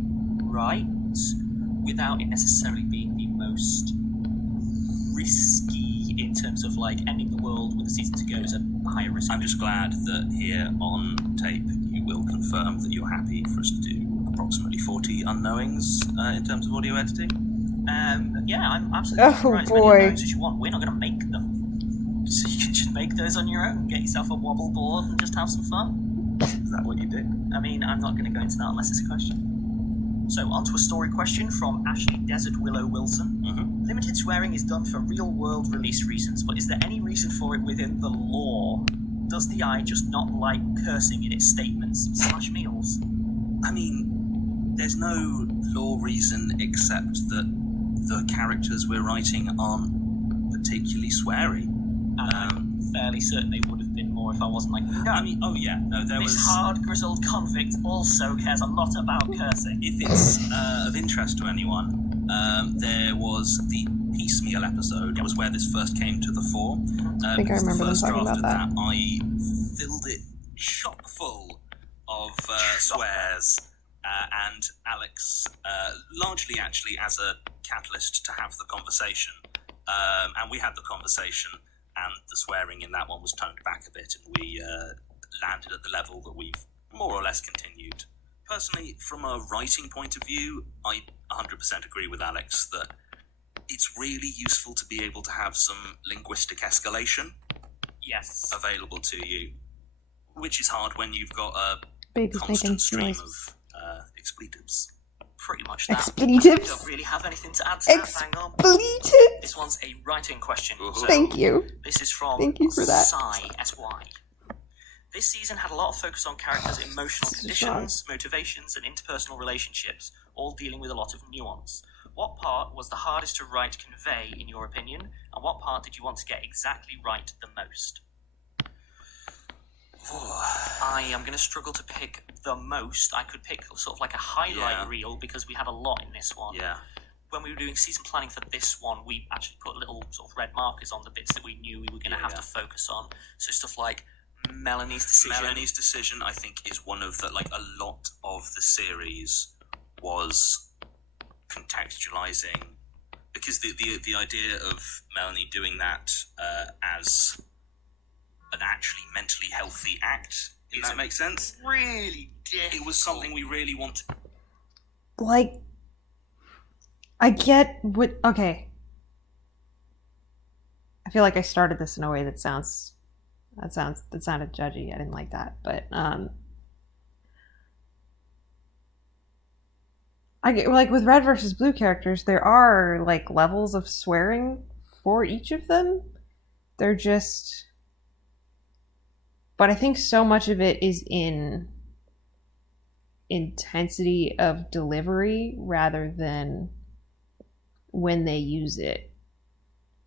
write, without it necessarily being the most risky in terms of ending the world with a season to go is a higher risk. I'm just glad that here on tape you will confirm that you're happy for us to do approximately 40 unknowings in terms of audio editing. Yeah, I'm absolutely Oh, right. As many boy. unknowns as you want. We're not going to make them. So you can just make those on your own. Get yourself a wobble board and just have some fun. Is that what you do? I mean, I'm not going to go into that unless it's a question. So, onto a story question from Ashley Desert Willow Wilson. Mm-hmm. Limited swearing is done for real-world release reasons, but is there any reason for it within the lore? Does the eye just not like cursing in its statements / meals? I mean, there's no law reason except that the characters we're writing aren't particularly sweary. I'm fairly certain they would have been more if I wasn't no. I mean, there This was... hard, grizzled convict also cares a lot about cursing. If it's of interest to anyone, there was the piecemeal episode. It was where this first came to the fore. I think I because remember the them first talking draft about of that. I filled it chock full of swears, and Alex, largely actually as a catalyst to have the conversation. And we had the conversation, and the swearing in that one was toned back a bit, and we landed at the level that we've more or less continued. Personally, from a writing point of view, I 100% agree with Alex that it's really useful to be able to have some linguistic escalation Yes. available to you, which is hard when you've got a Baby's making constant stream noises. of expletives. pretty much that. Expletives. Don't really have anything to add to that. Hang on. Expletives. This one's a writing question. So Thank you. This is from Thank you for that. Psy, S-Y. This season had a lot of focus on characters' emotional conditions, motivations, and interpersonal relationships, all dealing with a lot of nuance. What part was the hardest to write to convey, in your opinion, and what part did you want to get exactly right the most? I am going to struggle to pick the most. I could pick sort of like a highlight reel because we had a lot in this one. Yeah. When we were doing season planning for this one, we actually put little sort of red markers on the bits that we knew we were going to have to focus on. So stuff like Melanie's decision. Melanie's decision, I think, is one of the, like, a lot of the series was contextualizing, because the idea of Melanie doing that as an actually mentally healthy act, if that makes sense. Really difficult. It was something we really wanted. Like, I get what. Okay. I feel like I started this in a way that sounded judgy. I didn't like that, but I get, like, with red versus blue characters, there are like levels of swearing for each of them. They're just, but I think so much of it is in intensity of delivery rather than when they use it.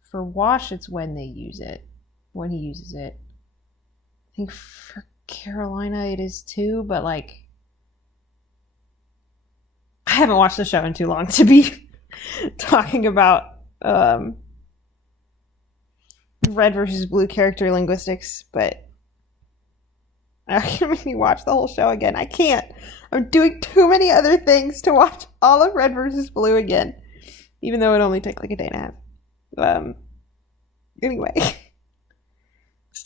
For Wash, it's when they use it, when he uses it. I think for Carolina it is too, but like, I haven't watched the show in too long to be talking about red versus blue character linguistics, but I can make me watch the whole show again. I can't. I'm doing too many other things to watch all of red versus blue again, even though it only took like a day and a half. Anyway.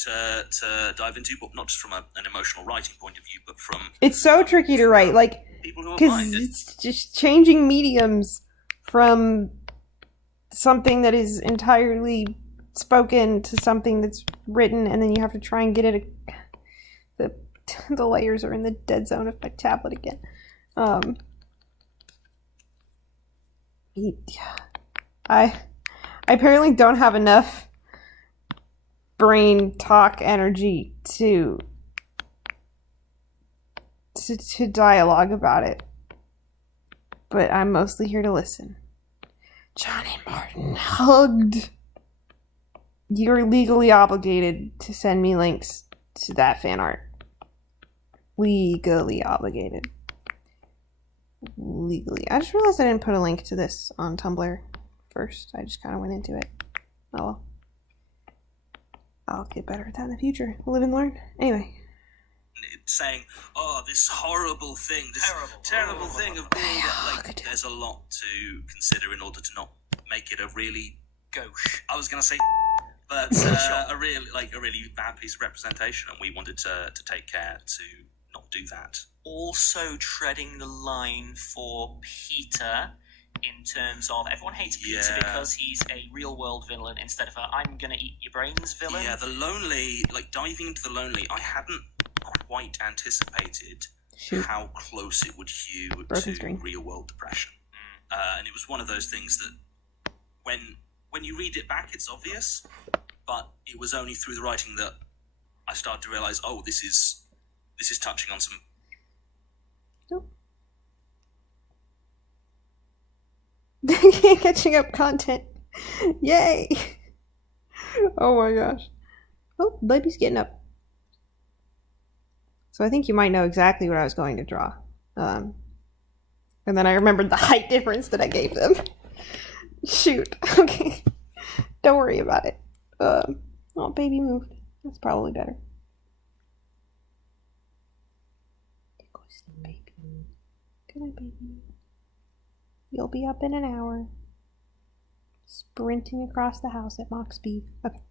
To dive into, but not just from an emotional writing point of view, but from... It's so tricky to write, like, because it's just changing mediums from something that is entirely spoken to something that's written, and then you have to try and get it... The layers are in the dead zone of my tablet again. I apparently don't have enough brain talk energy to dialogue about it, but I'm mostly here to listen. Johnny Martin hugged. You're legally obligated to send me links to that fan art. Legally obligated. Legally. I just realized I didn't put a link to this on Tumblr first. I just kind of went into it. Oh well. I'll get better at that in the future. Live and learn. Anyway. Saying, oh, this horrible thing, this terrible thing of being like, there's a lot to consider in order to not make it a really gauche. I was gonna say, but a really bad piece of representation, and we wanted to take care to not do that. Also treading the line for Peter in terms of everyone hates Peter because he's a real world villain instead of a I'm gonna eat your brains villain. Yeah, the lonely, like diving into the lonely, I hadn't quite anticipated how close it would hew to real world depression. And it was one of those things that when you read it back, it's obvious, but it was only through the writing that I started to realize, oh, this is touching on some. Catching up content. Yay! Oh my gosh. Oh, baby's getting up. So I think you might know exactly what I was going to draw. And then I remembered the height difference that I gave them. Shoot. Okay. Don't worry about it. Oh, baby moved. That's probably better. Go sleep, baby. Good night, baby. You'll be up in an hour. Sprinting across the house at Mach speed. Okay.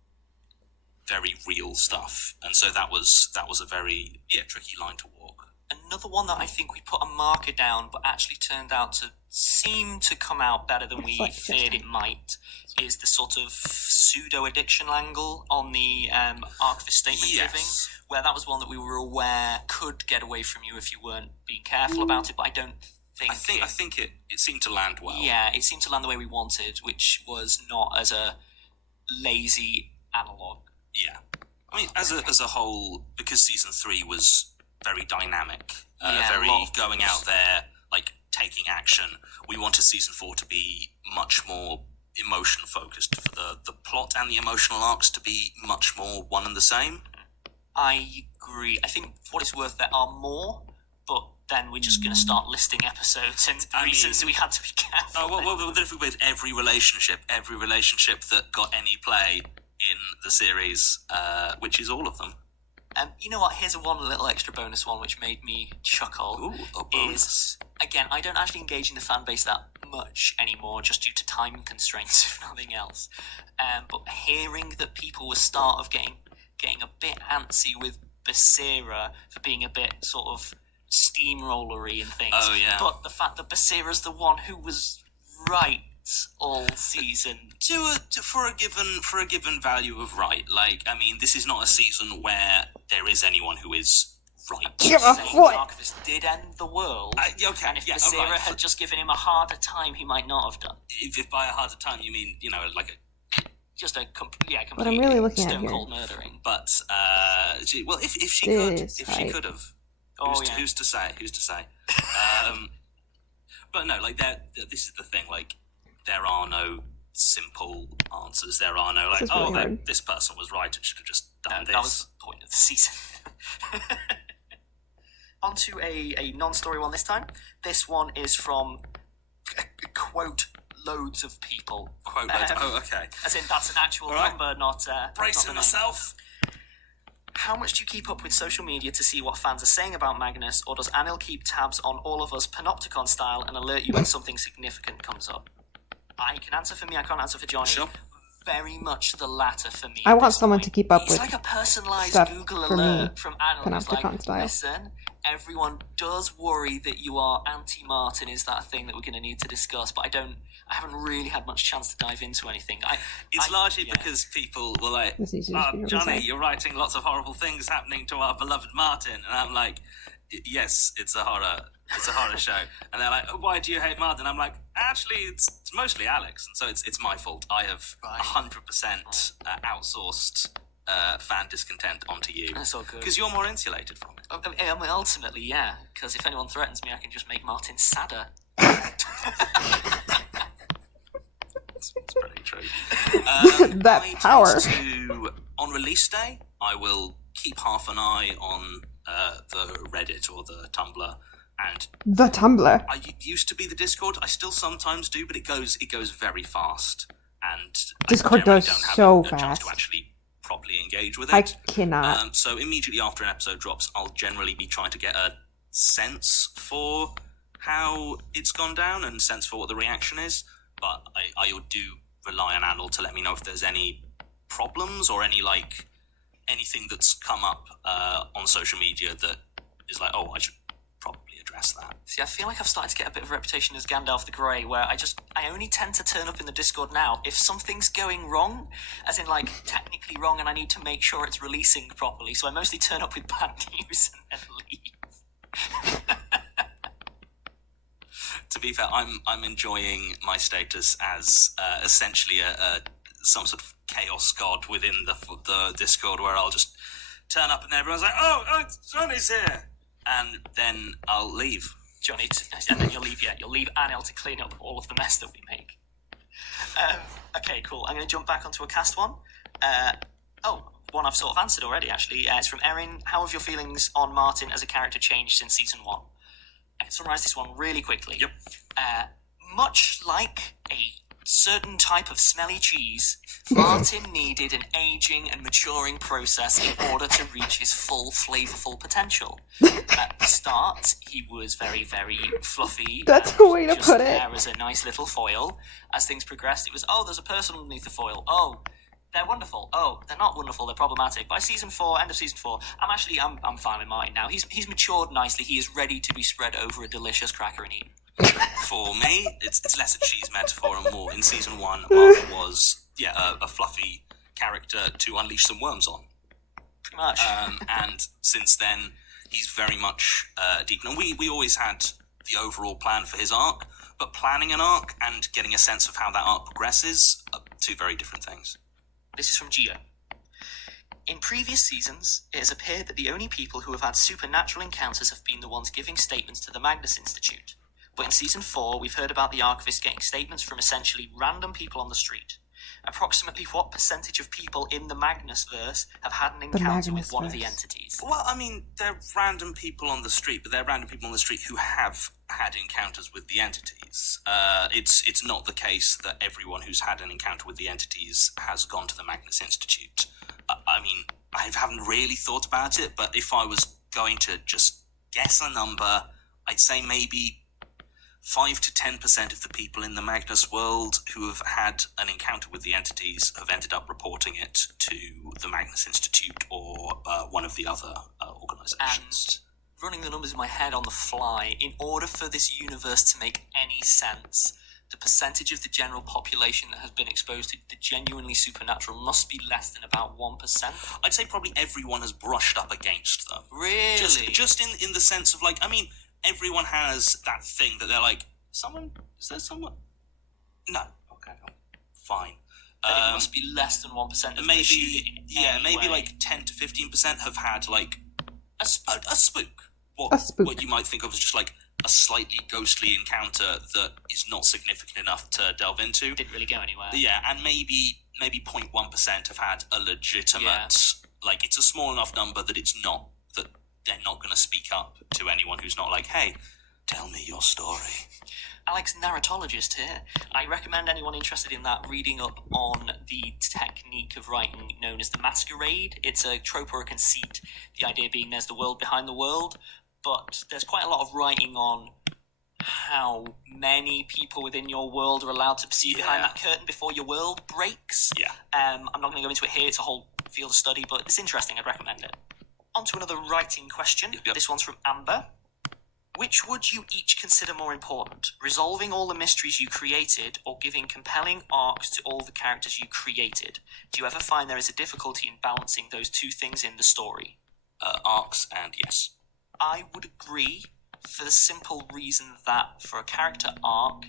Very real stuff, and so that was a very tricky line to walk. Another one that I think we put a marker down, but actually turned out to seem to come out better than we feared it might, is the sort of pseudo-addiction angle on the archivist statement giving, where that was one that we were aware could get away from you if you weren't being careful about it, but I don't I think it seemed to land well. Yeah, it seemed to land the way we wanted, which was not as a lazy analog. Yeah. I mean, as a whole, because season 3 was very dynamic, very going out there, like taking action. We wanted season 4 to be much more emotion focused, for the plot and the emotional arcs to be much more one and the same. I agree. I think for what it's worth, there are more, but then we're just going to start listing episodes and reasons we had to be careful. Oh, well, if we with every relationship that got any play in the series, which is all of them. You know what? Here's one little extra bonus one which made me chuckle. Ooh, a bonus. Is, again, I don't actually engage in the fan base that much anymore, just due to time constraints, if nothing else. But hearing that people were getting a bit antsy with Basira for being a bit sort of steamrollery and things. Oh, yeah. But the fact that Basira's the one who was right all season. For a given value of right. Like, I mean, this is not a season where there is anyone who is right. Archivist did end the world. Okay, and if Basira had just given him a harder time, he might not have done. If by a harder time you mean, like just a complete But I'm really looking at stone here. cold murdering. But if she could have, who's to say? But no, like this is the thing. Like, there are no simple answers. There are no this person was right and should have just done this. That was the point of the season. On to a non-story one this time. This one is from quote loads of people. Quote loads. Okay. As in that's an actual number, not bracing myself. How much do you keep up with social media to see what fans are saying about Magnus, or does Anil keep tabs on all of us Panopticon style and alert you when something significant comes up? I can answer for me, I can't answer for Johnny. Sure. Very much the latter for me. I want someone to keep up with. It's like a personalised stuff Google for alert me, from Anil. It's Panopticon like, style. listen, everyone does worry that you are anti-Martin. Is that a thing that we're going to need to discuss? But I haven't really had much chance to dive into anything. It's largely because people were like, Johnny, you're writing lots of horrible things happening to our beloved Martin. And I'm like, yes, it's a horror show. And they're like, why do you hate Martin? I'm like, actually, it's mostly Alex. And so it's my fault. I have 100% outsourced fan discontent onto you. That's all good. Because you're more insulated from it. I mean, ultimately, yeah. Because if anyone threatens me, I can just make Martin sadder. It's pretty true. That power. On release day, I will keep half an eye on the Reddit or the Tumblr, and the Tumblr. I used to be the Discord. I still sometimes do, but it goes very fast, and Discord I generally goes don't have so a chance fast. to actually properly engage with it. I cannot. So immediately after an episode drops, I'll generally be trying to get a sense for how it's gone down and sense for what the reaction is. But I do rely on Anil to let me know if there's any problems or anything that's come up on social media that is like, oh, I should probably address that. See, I feel like I've started to get a bit of a reputation as Gandalf the Grey, where I only tend to turn up in the Discord now if something's going wrong, as in like technically wrong, and I need to make sure it's releasing properly. So I mostly turn up with bad news and then leave. To be fair, I'm enjoying my status as essentially some sort of chaos god within the Discord, where I'll just turn up and everyone's like, oh, Johnny's here, and then I'll leave. Johnny, and then you'll leave. Yeah, you'll leave Anil to clean up all of the mess that we make. Okay, cool. I'm going to jump back onto a cast one. One I've sort of answered already. Actually, it's from Erin. How have your feelings on Martin as a character changed since season 1? I can summarise this one really quickly. Yep. Much like a certain type of smelly cheese, Martin needed an aging and maturing process in order to reach his full flavourful potential. At the start, he was very, very fluffy. That's a way to just put it. there as a nice little foil. As things progressed, it was, oh, there's a person underneath the foil. Oh, they're wonderful. Oh, they're not wonderful. They're problematic. By season 4, end of season 4, I'm fine with Martin now. He's matured nicely. He is ready to be spread over a delicious cracker and eaten. For me, it's less a cheese metaphor and more. In season 1, Martin was a fluffy character to unleash some worms on. Pretty much. And since then, he's very much deep. And we always had the overall plan for his arc, but planning an arc and getting a sense of how that arc progresses are two very different things. This is from Gio. In previous seasons, it has appeared that the only people who have had supernatural encounters have been the ones giving statements to the Magnus Institute. But in Season 4, we've heard about the Archivist getting statements from essentially random people on the street. Approximately what percentage of people in the Magnus-verse have had an encounter with one of the entities? Well, I mean, they're random people on the street, but they're random people on the street who have had encounters with the entities. It's not the case that everyone who's had an encounter with the entities has gone to the Magnus Institute. I mean, I haven't really thought about it, but if I was going to just guess a number, I'd say maybe 5 to 10% of the people in the Magnus world who have had an encounter with the entities have ended up reporting it to the Magnus Institute or one of the other organisations. And running the numbers in my head on the fly, in order for this universe to make any sense, the percentage of the general population that has been exposed to the genuinely supernatural must be less than about 1%. I'd say probably everyone has brushed up against them. Really? Just in the sense of, like, I mean, everyone has that thing that they're like, is there someone? No. Okay, fine. Then it must be less than 1% of maybe, the maybe like 10 to 15% have had, like, a spook. A spook. What you might think of as just, like, a slightly ghostly encounter that is not significant enough to delve into. Didn't really go anywhere. Yeah, and maybe 0.1% have had a legitimate, like, it's a small enough number that it's not, that they're not going to speak up to anyone who's not like, hey, tell me your story. Alex, narratologist here. I recommend anyone interested in that reading up on the technique of writing known as the masquerade. It's a trope or a conceit, the idea being there's the world behind the world, but there's quite a lot of writing on how many people within your world are allowed to see behind that curtain before your world breaks. Yeah. I'm not going to go into it here, it's a whole field of study, but it's interesting, I'd recommend it. On to another writing question. Yep. This one's from Amber. Which would you each consider more important? Resolving all the mysteries you created or giving compelling arcs to all the characters you created? Do you ever find there is a difficulty in balancing those two things in the story? Arcs and yes. I would agree, for the simple reason that for a character arc,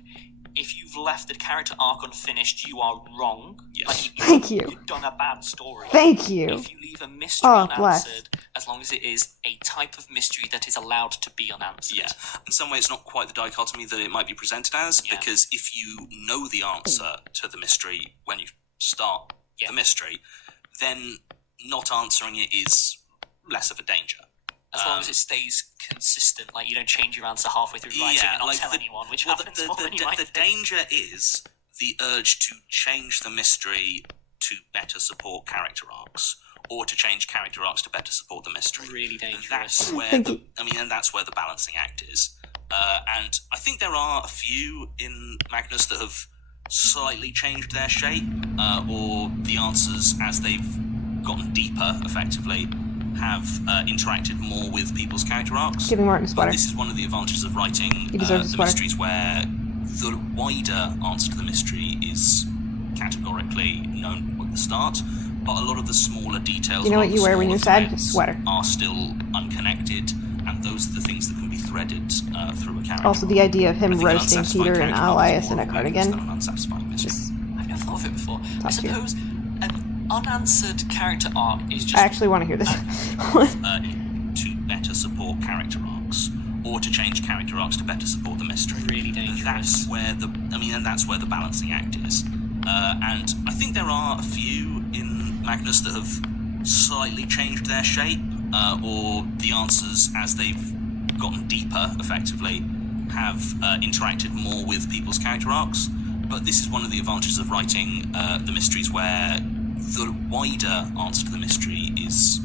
if you've left the character arc unfinished, you are wrong. Yes. Like, Thank you. You've done a bad story. Thank you. If you leave a mystery Oh, unanswered, bless. as long as it is a type of mystery that is allowed to be unanswered. Yeah. In some way, it's not quite the dichotomy that it might be presented as, Yeah. because if you know the answer to the mystery when you start the mystery, then not answering it is less of a danger. As long as it stays consistent, like you don't change your answer halfway through writing and not tell anyone, which happens more than you might the think. danger is the urge to change the mystery to better support character arcs, or to change character arcs to better support the mystery. Really dangerous. That's where and that's where the balancing act is. And I think there are a few in Magnus that have slightly changed their shape, or the answers as they've gotten deeper, effectively, have interacted more with people's character arcs. Giving Martin a sweater. This is one of the advantages of writing He deserves a the sweater. mysteries where the wider answer to the mystery is categorically known at the start, but a lot of the smaller details, You know a lot what of you the wear when smaller you're sad? threads Sweater. are still unconnected, and those are the things that can be threaded through a character. Also, the idea of him I think an roasting unsatisfying Peter and character arc is Elias in more a of weakness than cardigan. an unsatisfying mystery. Just I've never thought of it before. I Top tier. suppose an unanswered character arc is just... I actually want to hear this. To better support character arcs, or to change character arcs to better support the mystery. Really dangerous. That's where that's where the balancing act is. And I think there are a few in Magnus that have slightly changed their shape, or the answers as they've gotten deeper, effectively, have interacted more with people's character arcs. But this is one of the advantages of writing the mysteries where the wider answer to the mystery is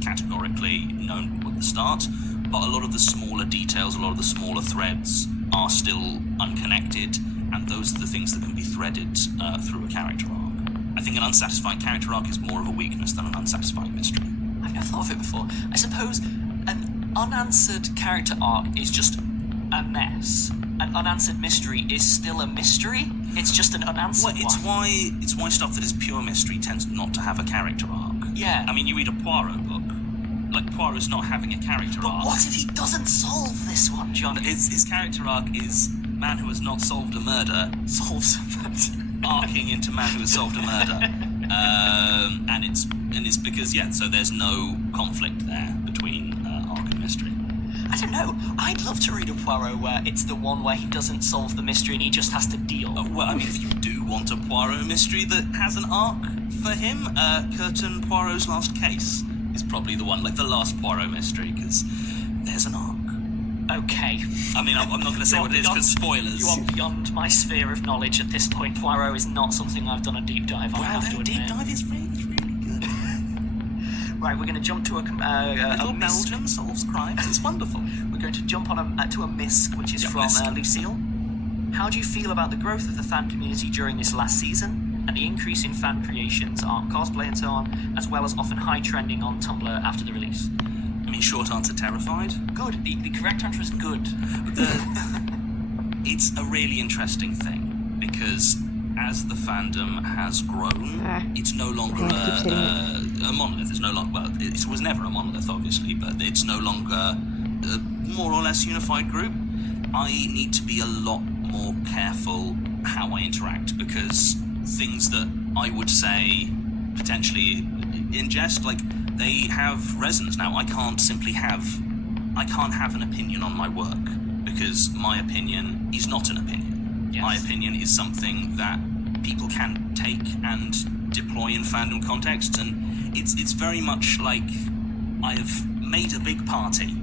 categorically known at the start, but a lot of the smaller details, a lot of the smaller threads are still unconnected, and those are the things that can be threaded through a character arc. I think an unsatisfying character arc is more of a weakness than an unsatisfying mystery. I've never thought of it before. I suppose an unanswered character arc is just a mess. An unanswered mystery is still a mystery. It's just an unanswered Well, it's why stuff that is pure mystery tends not to have a character arc. Yeah. I mean, you read a Poirot book, like Poirot's not having a character But arc. what if he doesn't solve this one, John? His character arc is man who has not solved a murder, Solves it. arcing into man who has solved a murder, and it's because so there's no conflict there between arc and mystery. I don't know. I'd love to read a Poirot where it's the one where he doesn't solve the mystery and he just has to deal. Well, I mean, if you do want a Poirot mystery that has an arc for him, Curtin Poirot's Last Case is probably the one, like the last Poirot mystery, because there's an arc. Okay. I mean, I'm not going to say what it is because spoilers. You are beyond my sphere of knowledge at this point. Poirot is not something I've done a deep dive on. I have to admit. Deep dive is really good. Right, we're going to jump to a Little misc. Belgium solves crimes. It's wonderful. We're going to jump on to a misc, which is from misc. Lucille. How do you feel about the growth of the fan community during this last season, and the increase in fan creations, art, cosplay, and so on, as well as often high trending on Tumblr after the release? I mean, short answer, terrified. Good. The correct answer is good. It's a really interesting thing because as the fandom has grown, it's no longer a monolith. It's no longer, well, it was never a monolith, obviously, but it's no longer a more or less unified group. I need to be a lot more careful how I interact because things that I would say potentially in jest, like, they have resonance now. I can't have an opinion on my work because my opinion is not an opinion. Yes. My opinion is something that people can take and deploy in fandom context, and it's very much like I've made a big party,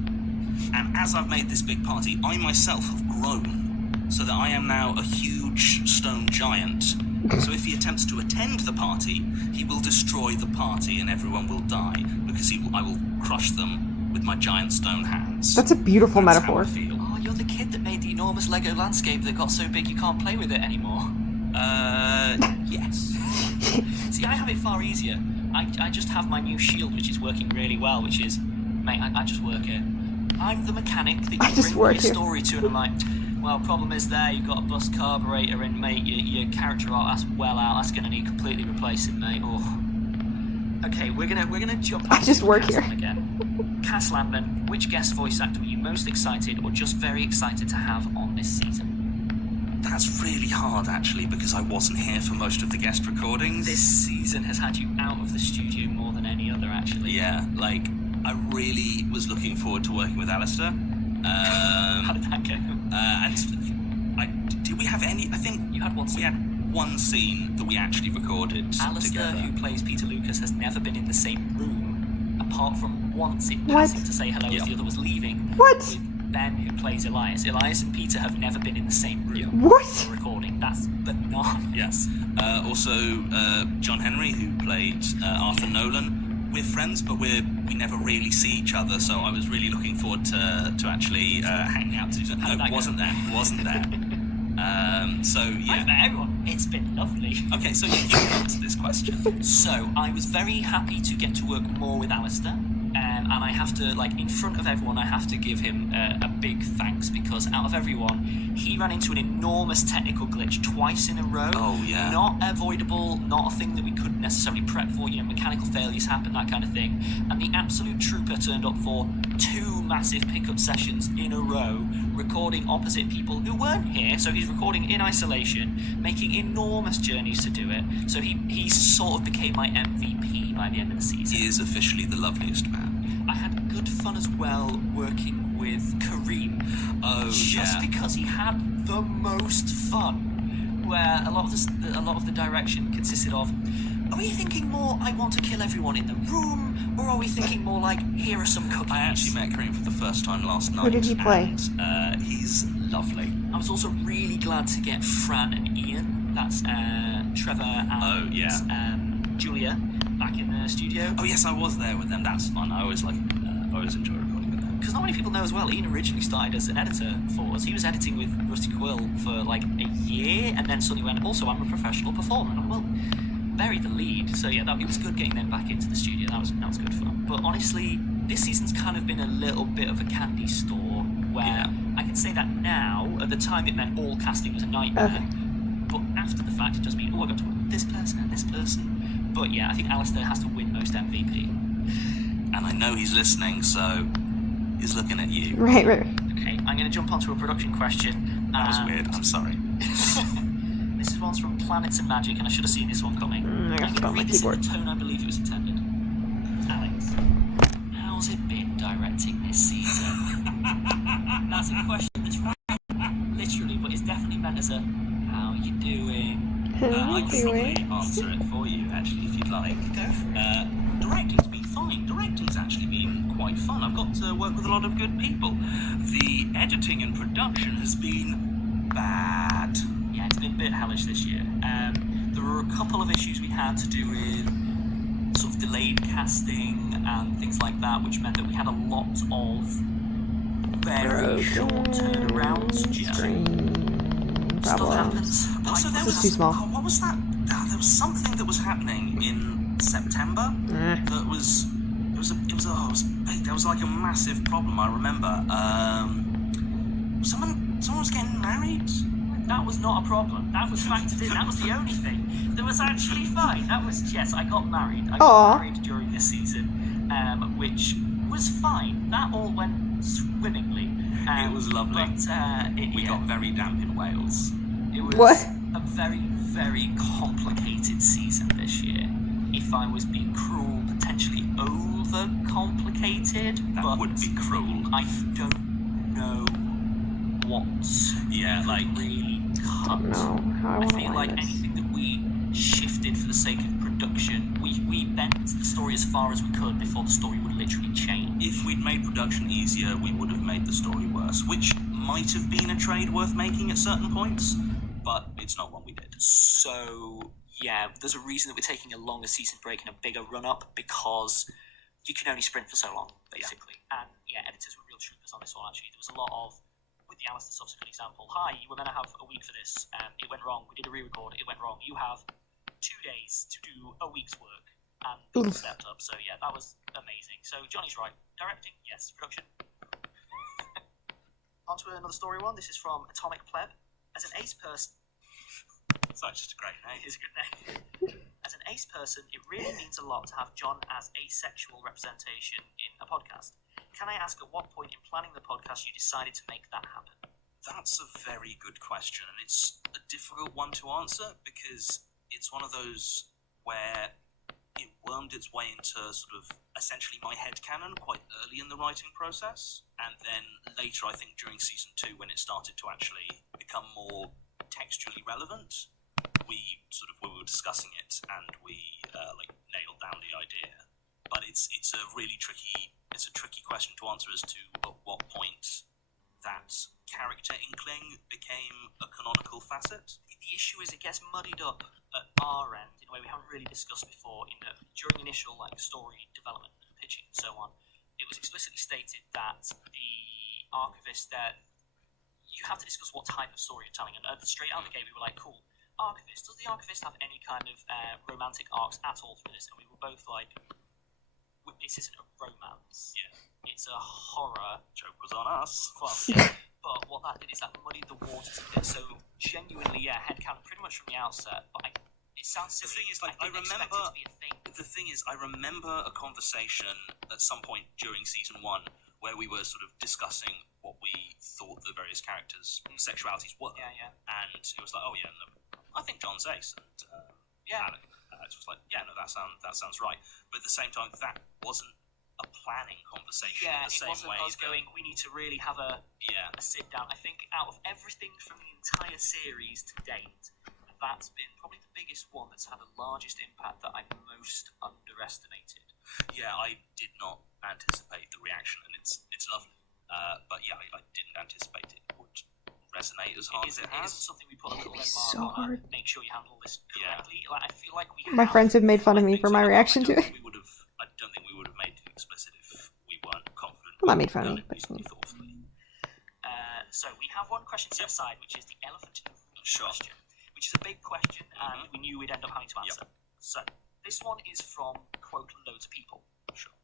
and as I've made this big party, I myself have grown so that I am now a huge stone giant. So if he attempts to attend the party, he will destroy the party and everyone will die because I will crush them with my giant stone hands. That's a beautiful That's metaphor. how I feel. Oh, you're the kid that made the enormous Lego landscape that got so big you can't play with it anymore. Yes. See, I have it far easier. I just have my new shield, which is working really well, which is, mate, I just work here. I'm the mechanic that you bring your story to, and I'm like, well, problem is there, you've got a bust carburetor in, mate, your character art, that's well out, that's going to need completely replacing, mate. Oh. Okay, we're gonna jump I just work here. again. Cass Landman, which guest voice actor were you most excited or just very excited to have on this season? That's really hard, actually, because I wasn't here for most of the guest recordings. This season has had you out of the studio more than any other, actually. Yeah, like, I really was looking forward to working with Alistair. How did that go? Did we have any? I think You had one scene. we had one scene that we actually recorded Alistair, together. who plays Peter Lucas, has never been in the same room, apart from once in What? passing to say hello as the other was leaving. What? With Ben, who plays Elias. Elias and Peter have never been in the same room What? for recording. That's bananas. Yes. Also, John Henry, who played Arthur Nolan. We're friends, but we never really see each other. So I was really looking forward to actually hanging out. Wasn't there. So yeah. I've met everyone. It's been lovely. Okay, so you can answer this question. So I was very happy to get to work more with Alistair. And I have to, like, in front of everyone, I have to give him a big thanks because out of everyone, he ran into an enormous technical glitch twice in a row. Oh, yeah. Not avoidable, not a thing that we couldn't necessarily prep for. You know, mechanical failures happen, that kind of thing. And the absolute trooper turned up for 2 massive pickup sessions in a row, recording opposite people who weren't here. So he's recording in isolation, making enormous journeys to do it. So he sort of became my MVP by the end of the season. He is officially the loveliest man. I had good fun as well working with Kareem. Oh, Just yeah. because he had the most fun. Where a lot of the direction consisted of, are we thinking more, I want to kill everyone in the room, or are we thinking more like, here are some cookies? I actually met Kareem for the first time last night. Who did he play? And, he's lovely. I was also really glad to get Fran and Ian, that's Trevor and Julia, back in the studio. Oh yes, I was there with them. That's fun. I always enjoy recording with them. Because not many people know as well, Ian originally started as an editor for us. He was editing with Rusty Quill for like a year, and then suddenly went, also, I'm a professional performer. And I'm, well, buried the lead. So yeah, it was good getting them back into the studio. That was good fun. But honestly, this season's kind of been a little bit of a candy store, where I can say that now. At the time, it meant all casting was a nightmare. Okay. But after the fact, it does mean, I got to work with this person and this person. But yeah, I think Alistair has to win most MVP. and I know he's listening, so he's looking at you. Right. Okay, I'm going to jump onto a production question. That was weird. I'm sorry. This is one's from Planets and Magic, and I should have seen this one coming. I gotta I'm spell going to my read this in keyboard. the tone I believe it was intended. Alex, how's it been directing this season? That's a question that's literally, but it's definitely meant as a how you doing? I can probably answer it for you, actually, if you'd like. Go for it. Directing's been fine. Directing's actually been quite fun. I've got to work with a lot of good people. The editing and production has been bad. Yeah, it's been a bit hellish this year. There were a couple of issues we had to do with sort of delayed casting and things like that, which meant that we had a lot of very short turnarounds. Stuff happens. Also, there This is too small. What was that? There was something that was happening in September that was. There was like a massive problem. I remember. Someone was getting married. That was not a problem. That was factored in. That was the only thing. That was actually fine. That was, yes, I got married. I got married during this season, which was fine. That all went swimmingly. It was lovely. But We got very damp in Wales. it was What? a very, very complicated season this year. If I was being cruel, potentially over-complicated. That would be cruel. I don't know what really cut. No, how I I want to feel line like this. anything that we shifted for the sake of production, we bent the story as far as we could before the story would literally change. If we'd made production easier, we would have made the story worse, which might have been a trade worth making at certain points, but it's not one we did. So, yeah, there's a reason that we're taking a longer season break and a bigger run-up, because you can only sprint for so long, basically. And, yeah, editors were real troopers on this one, actually. There was a lot of, with the Alistair stuff's a good example, hi, you were meant to have a week for this, it went wrong, we did a re-record, it went wrong, you have 2 days to do a week's work, and people stepped up, so yeah, that was amazing. So Johnny's right, directing, yes, production. On to another story one, this is from Atomic Pleb. As an ace person... That's just a great name. It is a good name. As an ace person, it really means a lot to have John as asexual representation in a podcast. Can I ask at what point in planning the podcast you decided to make that happen? That's a very good question, and it's a difficult one to answer because it's one of those where it wormed its way into sort of essentially my headcanon quite early in the writing process, and then later, I think during season 2, when it started to actually become more textually relevant, we were discussing it and we nailed down the idea. But it's a really tricky question to answer as to at what point that character inkling became a canonical facet. The issue is it gets muddied up at our end in a way we haven't really discussed before. During initial story development and pitching and so on, it was explicitly stated that the archivist you have to discuss what type of story you're telling. And straight out of the gate, we were like, cool, archivist. Does the archivist have any kind of romantic arcs at all through this? And we were both like, this isn't a romance. Yeah. It's a horror. Joke was on us. Well, yeah. But what that did is that muddied the waters a bit. So genuinely, yeah, headcanon pretty much from the outset. But it sounds silly. The thing is, I didn't expect it to be a thing. The thing is, I remember a conversation at some point during season 1 where we were sort of discussing what we thought the various characters' sexualities were. Yeah. And it was like, oh yeah, no, I think John's ace, and Alex was like, yeah, no, that sounds right. But at the same time, that wasn't a planning conversation. Yeah, in the it same wasn't way us going, we need to really have a sit down. I think out of everything from the entire series to date, that's been probably the biggest one that's had the largest impact that I've most underestimated. Yeah, I did not anticipate the reaction, and it's lovely. But yeah, I didn't anticipate it would resonate as hard as it has. It isn't something we put a little red so mark on. hard. Make sure you handle this correctly. I feel like we My friends have made fun of me for my reaction to it. I don't think we would have made it explicit if we weren't confident. Well, that made fun of me. Thoughtfully. So we have one question set aside, which is the elephant in the room question, which is a big question, and we knew we'd end up having to answer. So this one is from, quote, loads of people. Sure.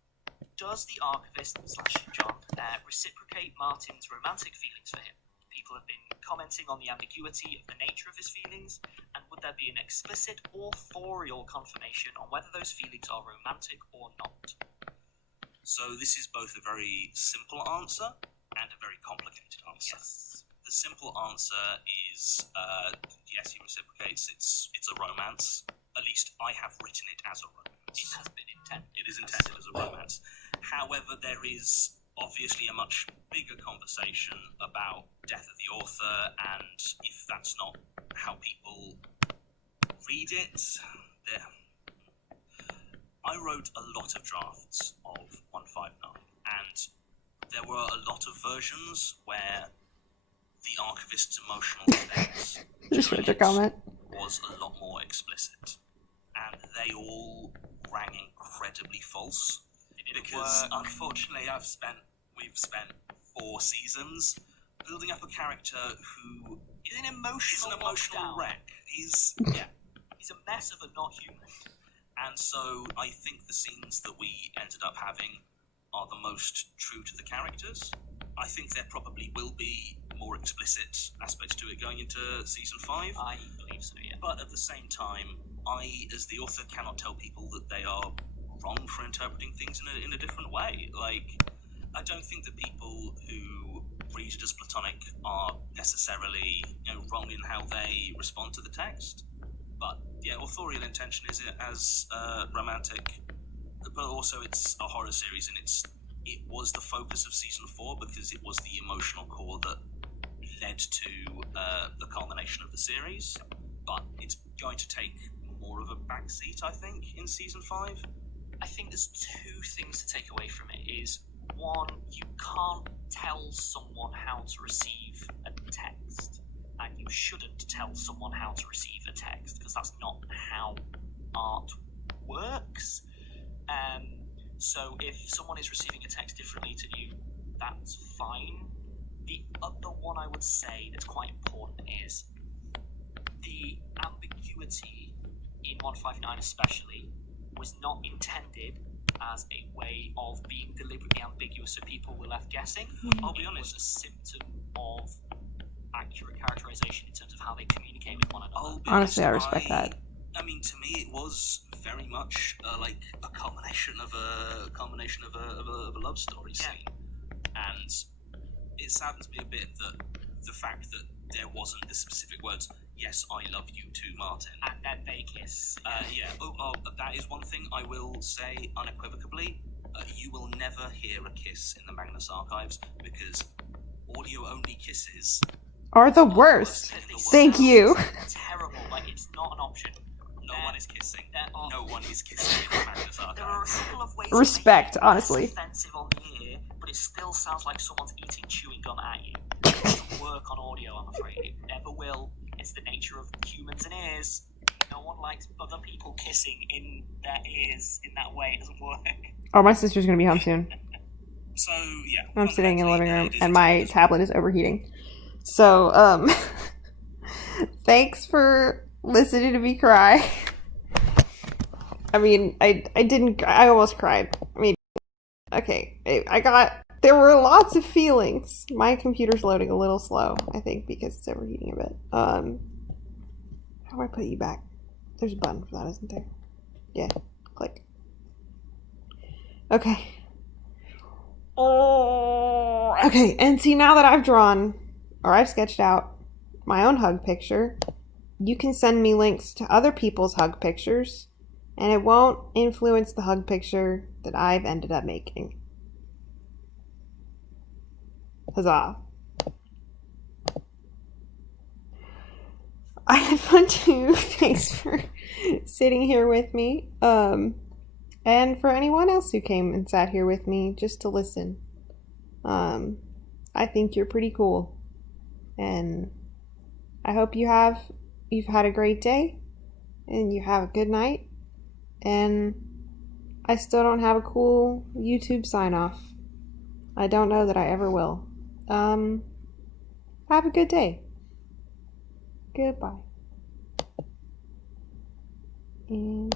Does the archivist / John reciprocate Martin's romantic feelings for him? People have been commenting on the ambiguity of the nature of his feelings, and would there be an explicit authorial confirmation on whether those feelings are romantic or not? So this is both a very simple answer and a very complicated answer. Yes. The simple answer is yes, he reciprocates. It's a romance. At least I have written it as a romance. It has been intended. It is intended as a romance. However, there is obviously a much bigger conversation about death of the author, and if that's not how people read it, I wrote a lot of drafts of 159, and there were a lot of versions where the archivist's emotional defense Just read your comment. was a lot more explicit, and they all rang incredibly false. Because unfortunately, we've spent 4 seasons building up a character who He's an emotional wreck. He's He's a mess of a not human. and so I think the scenes that we ended up having are the most true to the characters. I think there probably will be more explicit aspects to it going into season 5. I believe so, yeah. But at the same time, I, as the author, cannot tell people that they are wrong for interpreting things in a different way. Like, I don't think that people who read it as platonic are necessarily wrong in how they respond to the text. But yeah, authorial intention is it as romantic, but also it's a horror series, and it was the focus of season 4 because it was the emotional core that led to the culmination of the series. But it's going to take more of a backseat, I think, in season 5. I think there's 2 things to take away from it. Is one, you can't tell someone how to receive a text, and you shouldn't tell someone how to receive a text, because that's not how art works. So if someone is receiving a text differently to you, that's fine. The other one I would say that's quite important is the ambiguity in 159 especially was not intended as a way of being deliberately ambiguous so people were left guessing. I'll be honest. It was a symptom of accurate characterization in terms of how they communicate with one another. Honestly, I respect that. I mean, to me, it was very much like a culmination of a love story scene, and it saddens me a bit that the fact that there wasn't the specific words, "Yes, I love you too, Martin," And then they kiss. yeah. That is one thing I will say unequivocally. You will never hear a kiss in the Magnus Archives because audio-only kisses Are the worst. Thank you. Terrible. Like, it's not an option. No one is kissing. No one is kissing in the Magnus There are a Archives. couple of ways Respect, to make it honestly. less offensive on the ear, but it still sounds like someone's eating chewing gum at you. It doesn't work on audio, I'm afraid. It never will. It's the nature of humans and ears. No one likes other people kissing in their ears in that way. It doesn't work. Oh, my sister's gonna be home soon. So yeah, I'm sitting in the living room it is and my intended. tablet is overheating. So, thanks for listening to me cry. I mean, I almost cried. I mean, okay, there were lots of feelings. My computer's loading a little slow, I think, because it's overheating a bit. How do I put you back? There's a button for that, isn't there? Yeah, click. Okay. Oh, okay, and see, now that I've drawn, or I've sketched out my own hug picture, you can send me links to other people's hug pictures, and it won't influence the hug picture that I've ended up making. Huzzah. I had fun too. Thanks for sitting here with me. And for anyone else who came and sat here with me just to listen. I think you're pretty cool. And I hope you've had a great day and you have a good night. And I still don't have a cool YouTube sign off. I don't know that I ever will. Have a good day. Goodbye. And